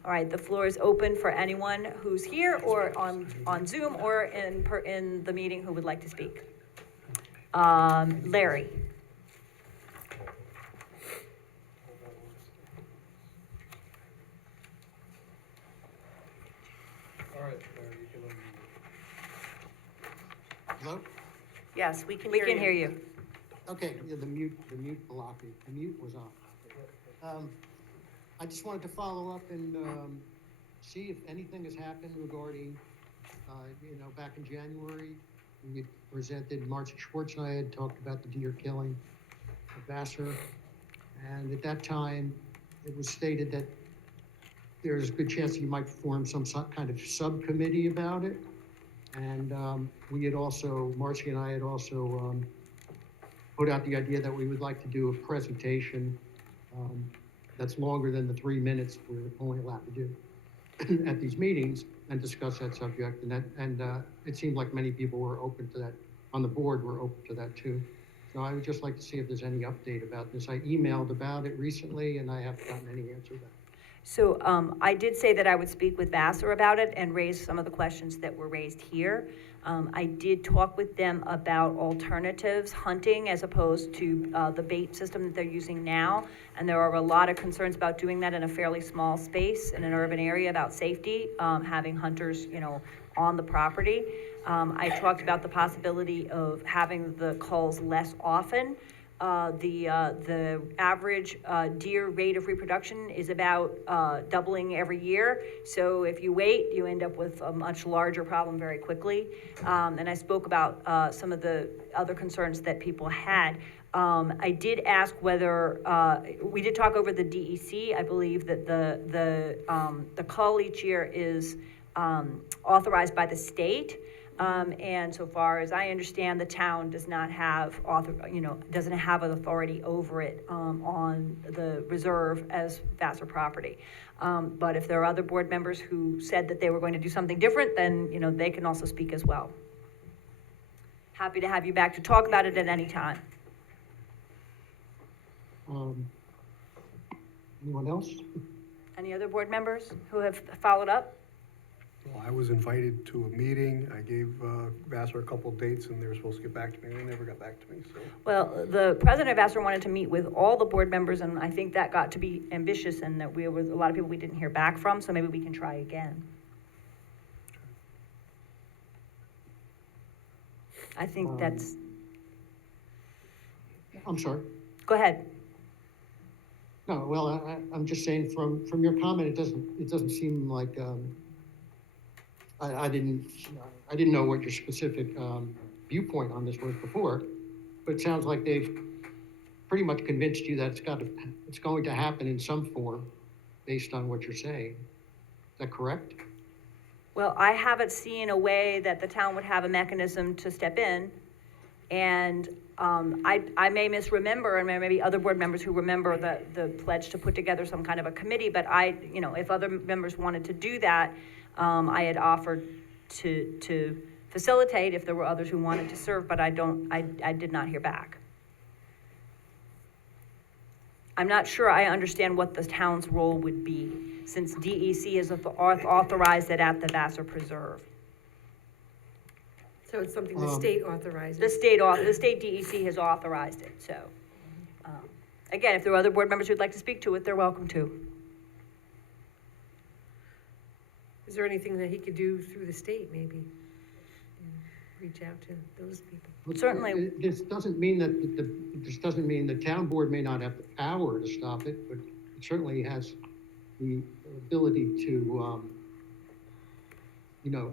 All right, the floor is open for anyone who's here or on Zoom or in the meeting who would like to speak. Larry? All right, Larry, you can unmute. Hello? Yes, we can We hear you. can hear you. Okay, yeah, the mute blocked me. The mute was on. I just wanted to follow up and, see if anything has happened regarding, back in January, we had presented, Marcia Schwartz and I had talked about the deer killing of Vassar. And at that time, it was stated that there's a good chance you might form some kind of subcommittee about it. And we had also, Marcy and I had also put out the idea that we would like to do a presentation that's longer than the 3 minutes we're only allowed to do at these meetings and discuss that subject. And it seemed like many people were open to that, on the board were open to that too. So I would just like to see if there's any update about this. I emailed about it recently and I haven't gotten any answer back. So I did say that I would speak with Vassar about it and raise some of the questions that were raised here. I did talk with them about alternatives, hunting as opposed to the bait system that they're using now. And there are a lot of concerns about doing that in a fairly small space in an urban area about safety, having hunters, on the property. I talked about the possibility of having the culls less often. The average deer rate of reproduction is about doubling every year. So if you wait, you end up with a much larger problem very quickly. And I spoke about some of the other concerns that people had. I did ask whether we did talk over the DEC. I believe that the cull each year is authorized by the state. And so far as I understand, the town does not have doesn't have an authority over it, on the reserve as Vassar property. But if there are other board members who said that they were going to do something different, then, they can also speak as well. Happy to have you back to talk about it at any time. Anyone else? Any other board members who have followed up? Well, I was invited to a meeting. I gave Vassar a couple of dates and they were supposed to get back to me. They never got back to me, so. Well, the president of Vassar wanted to meet with all the board members, and I think that got to be ambitious, and that we were a lot of people we didn't hear back from, so maybe we can try again. I think that's, I'm sorry. go ahead. No, well, I'm just saying from your comment, it doesn't seem like, I didn't know what your specific viewpoint on this was before, but it sounds like they've pretty much convinced you that it's going to happen in some form based on what you're saying. Is that correct? Well, I haven't seen a way that the town would have a mechanism to step in, and I may misremember, and maybe other board members who remember the pledge to put together some kind of a committee, but if other members wanted to do that, I had offered to facilitate if there were others who wanted to serve, but I did not hear back. I'm not sure I understand what the town's role would be, since DEC has authorized it at the Vassar Preserve. So it's something the state authorizes. The state DEC has authorized it, so. Again, if there are other board members who'd like to speak to it, they're welcome to. Is there anything that he could do through the state, maybe? Reach out to those people. Certainly. This doesn't mean that the town board may not have the power to stop it, but it certainly has the ability to,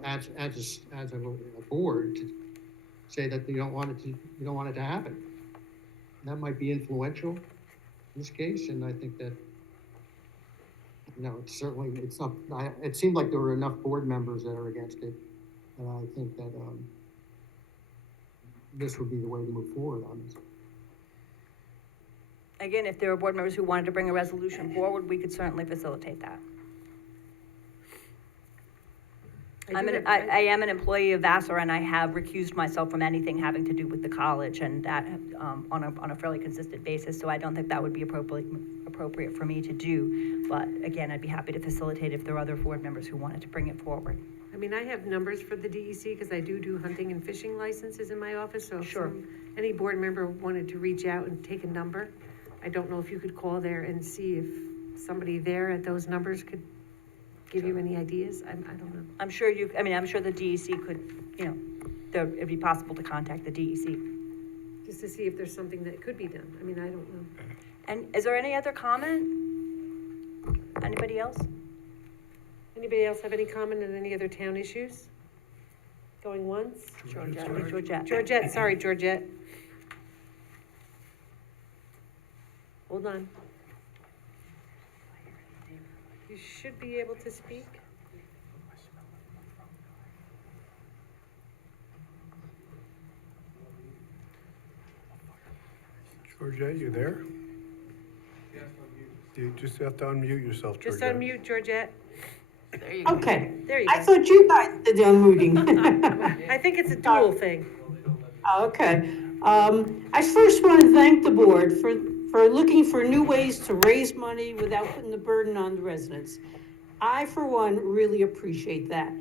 as a board, to say that you don't want it to happen. That might be influential in this case, and I think that, it's not, it seemed like there were enough board members that are against it, and I think that, this would be the way to move forward on this. Again, if there are board members who wanted to bring a resolution forward, we could certainly facilitate that. I am an employee of Vassar, and I have recused myself from anything having to do with the college, and that on a fairly consistent basis, so I don't think that would be appropriate for me to do. But again, I'd be happy to facilitate if there are other board members who wanted to bring it forward. I mean, I have numbers for the DEC because I do hunting and fishing licenses in my office, so if Sure. any board member wanted to reach out and take a number, I don't know if you could call there and see if somebody there at those numbers could give you any ideas? I don't know. I'm sure I'm sure the DEC could, it'd be possible to contact the DEC. Just to see if there's something that could be done. I mean, I don't know. And is there any other comment? Anybody else? Anybody else have any comment on any other town issues? Going once? Georgette. Georgette, sorry, Georgette. Hold on. You should be able to speak. Georgette, you there? You just have to unmute yourself, Georgette. Just unmute, Georgette. There you go. Okay, There you I go. thought you guys did the unmuting. I think it's a dual thing. Okay, I first want to thank the board for looking for new ways to raise money without putting the burden on the residents. I, for one, really appreciate that.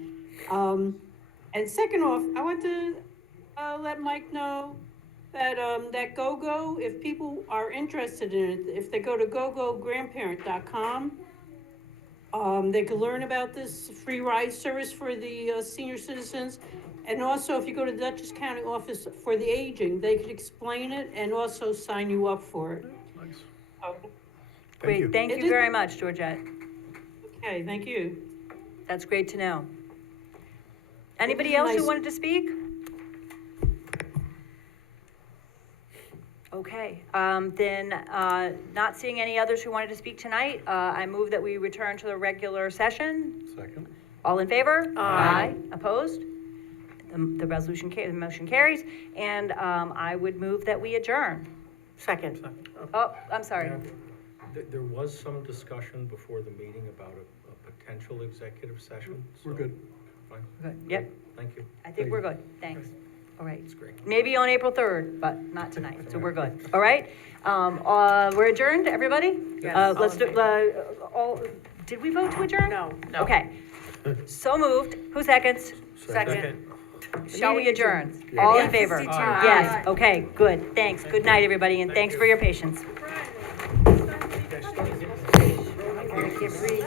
And second off, I want to let Mike know that that GoGo, if people are interested in it, if they go to gogograndparent.com, they can learn about this free ride service for the senior citizens. And also, if you go to the Dutchess County Office for the Aging, they could explain it and also sign you up for it. Nice. Great, you. thank you very much, Georgette. Okay, thank you. That's great to know. Anybody else who nice. wanted to speak? Okay, then, not seeing any others who wanted to speak tonight, I move that we return to the regular session. Second. All in favor? Aye. Opposed? The motion carries, and, I would move that we adjourn. Second. Oh, I'm sorry. There was some discussion before the meeting about a potential executive session. We're so- good. Fine. Good. Yep, Thank you. I think we're good, thanks. All right. That's great. Maybe on April 3rd, but not tonight, so we're good. All right? We're adjourned, everybody? Yes. Let's do, did we vote to adjourn? No. Okay. So moved. Who seconds? Second. Shall we adjourn? All in favor? 52. Yes, okay, good. Thanks. Good night, everybody, and thanks for your patience. I can't breathe.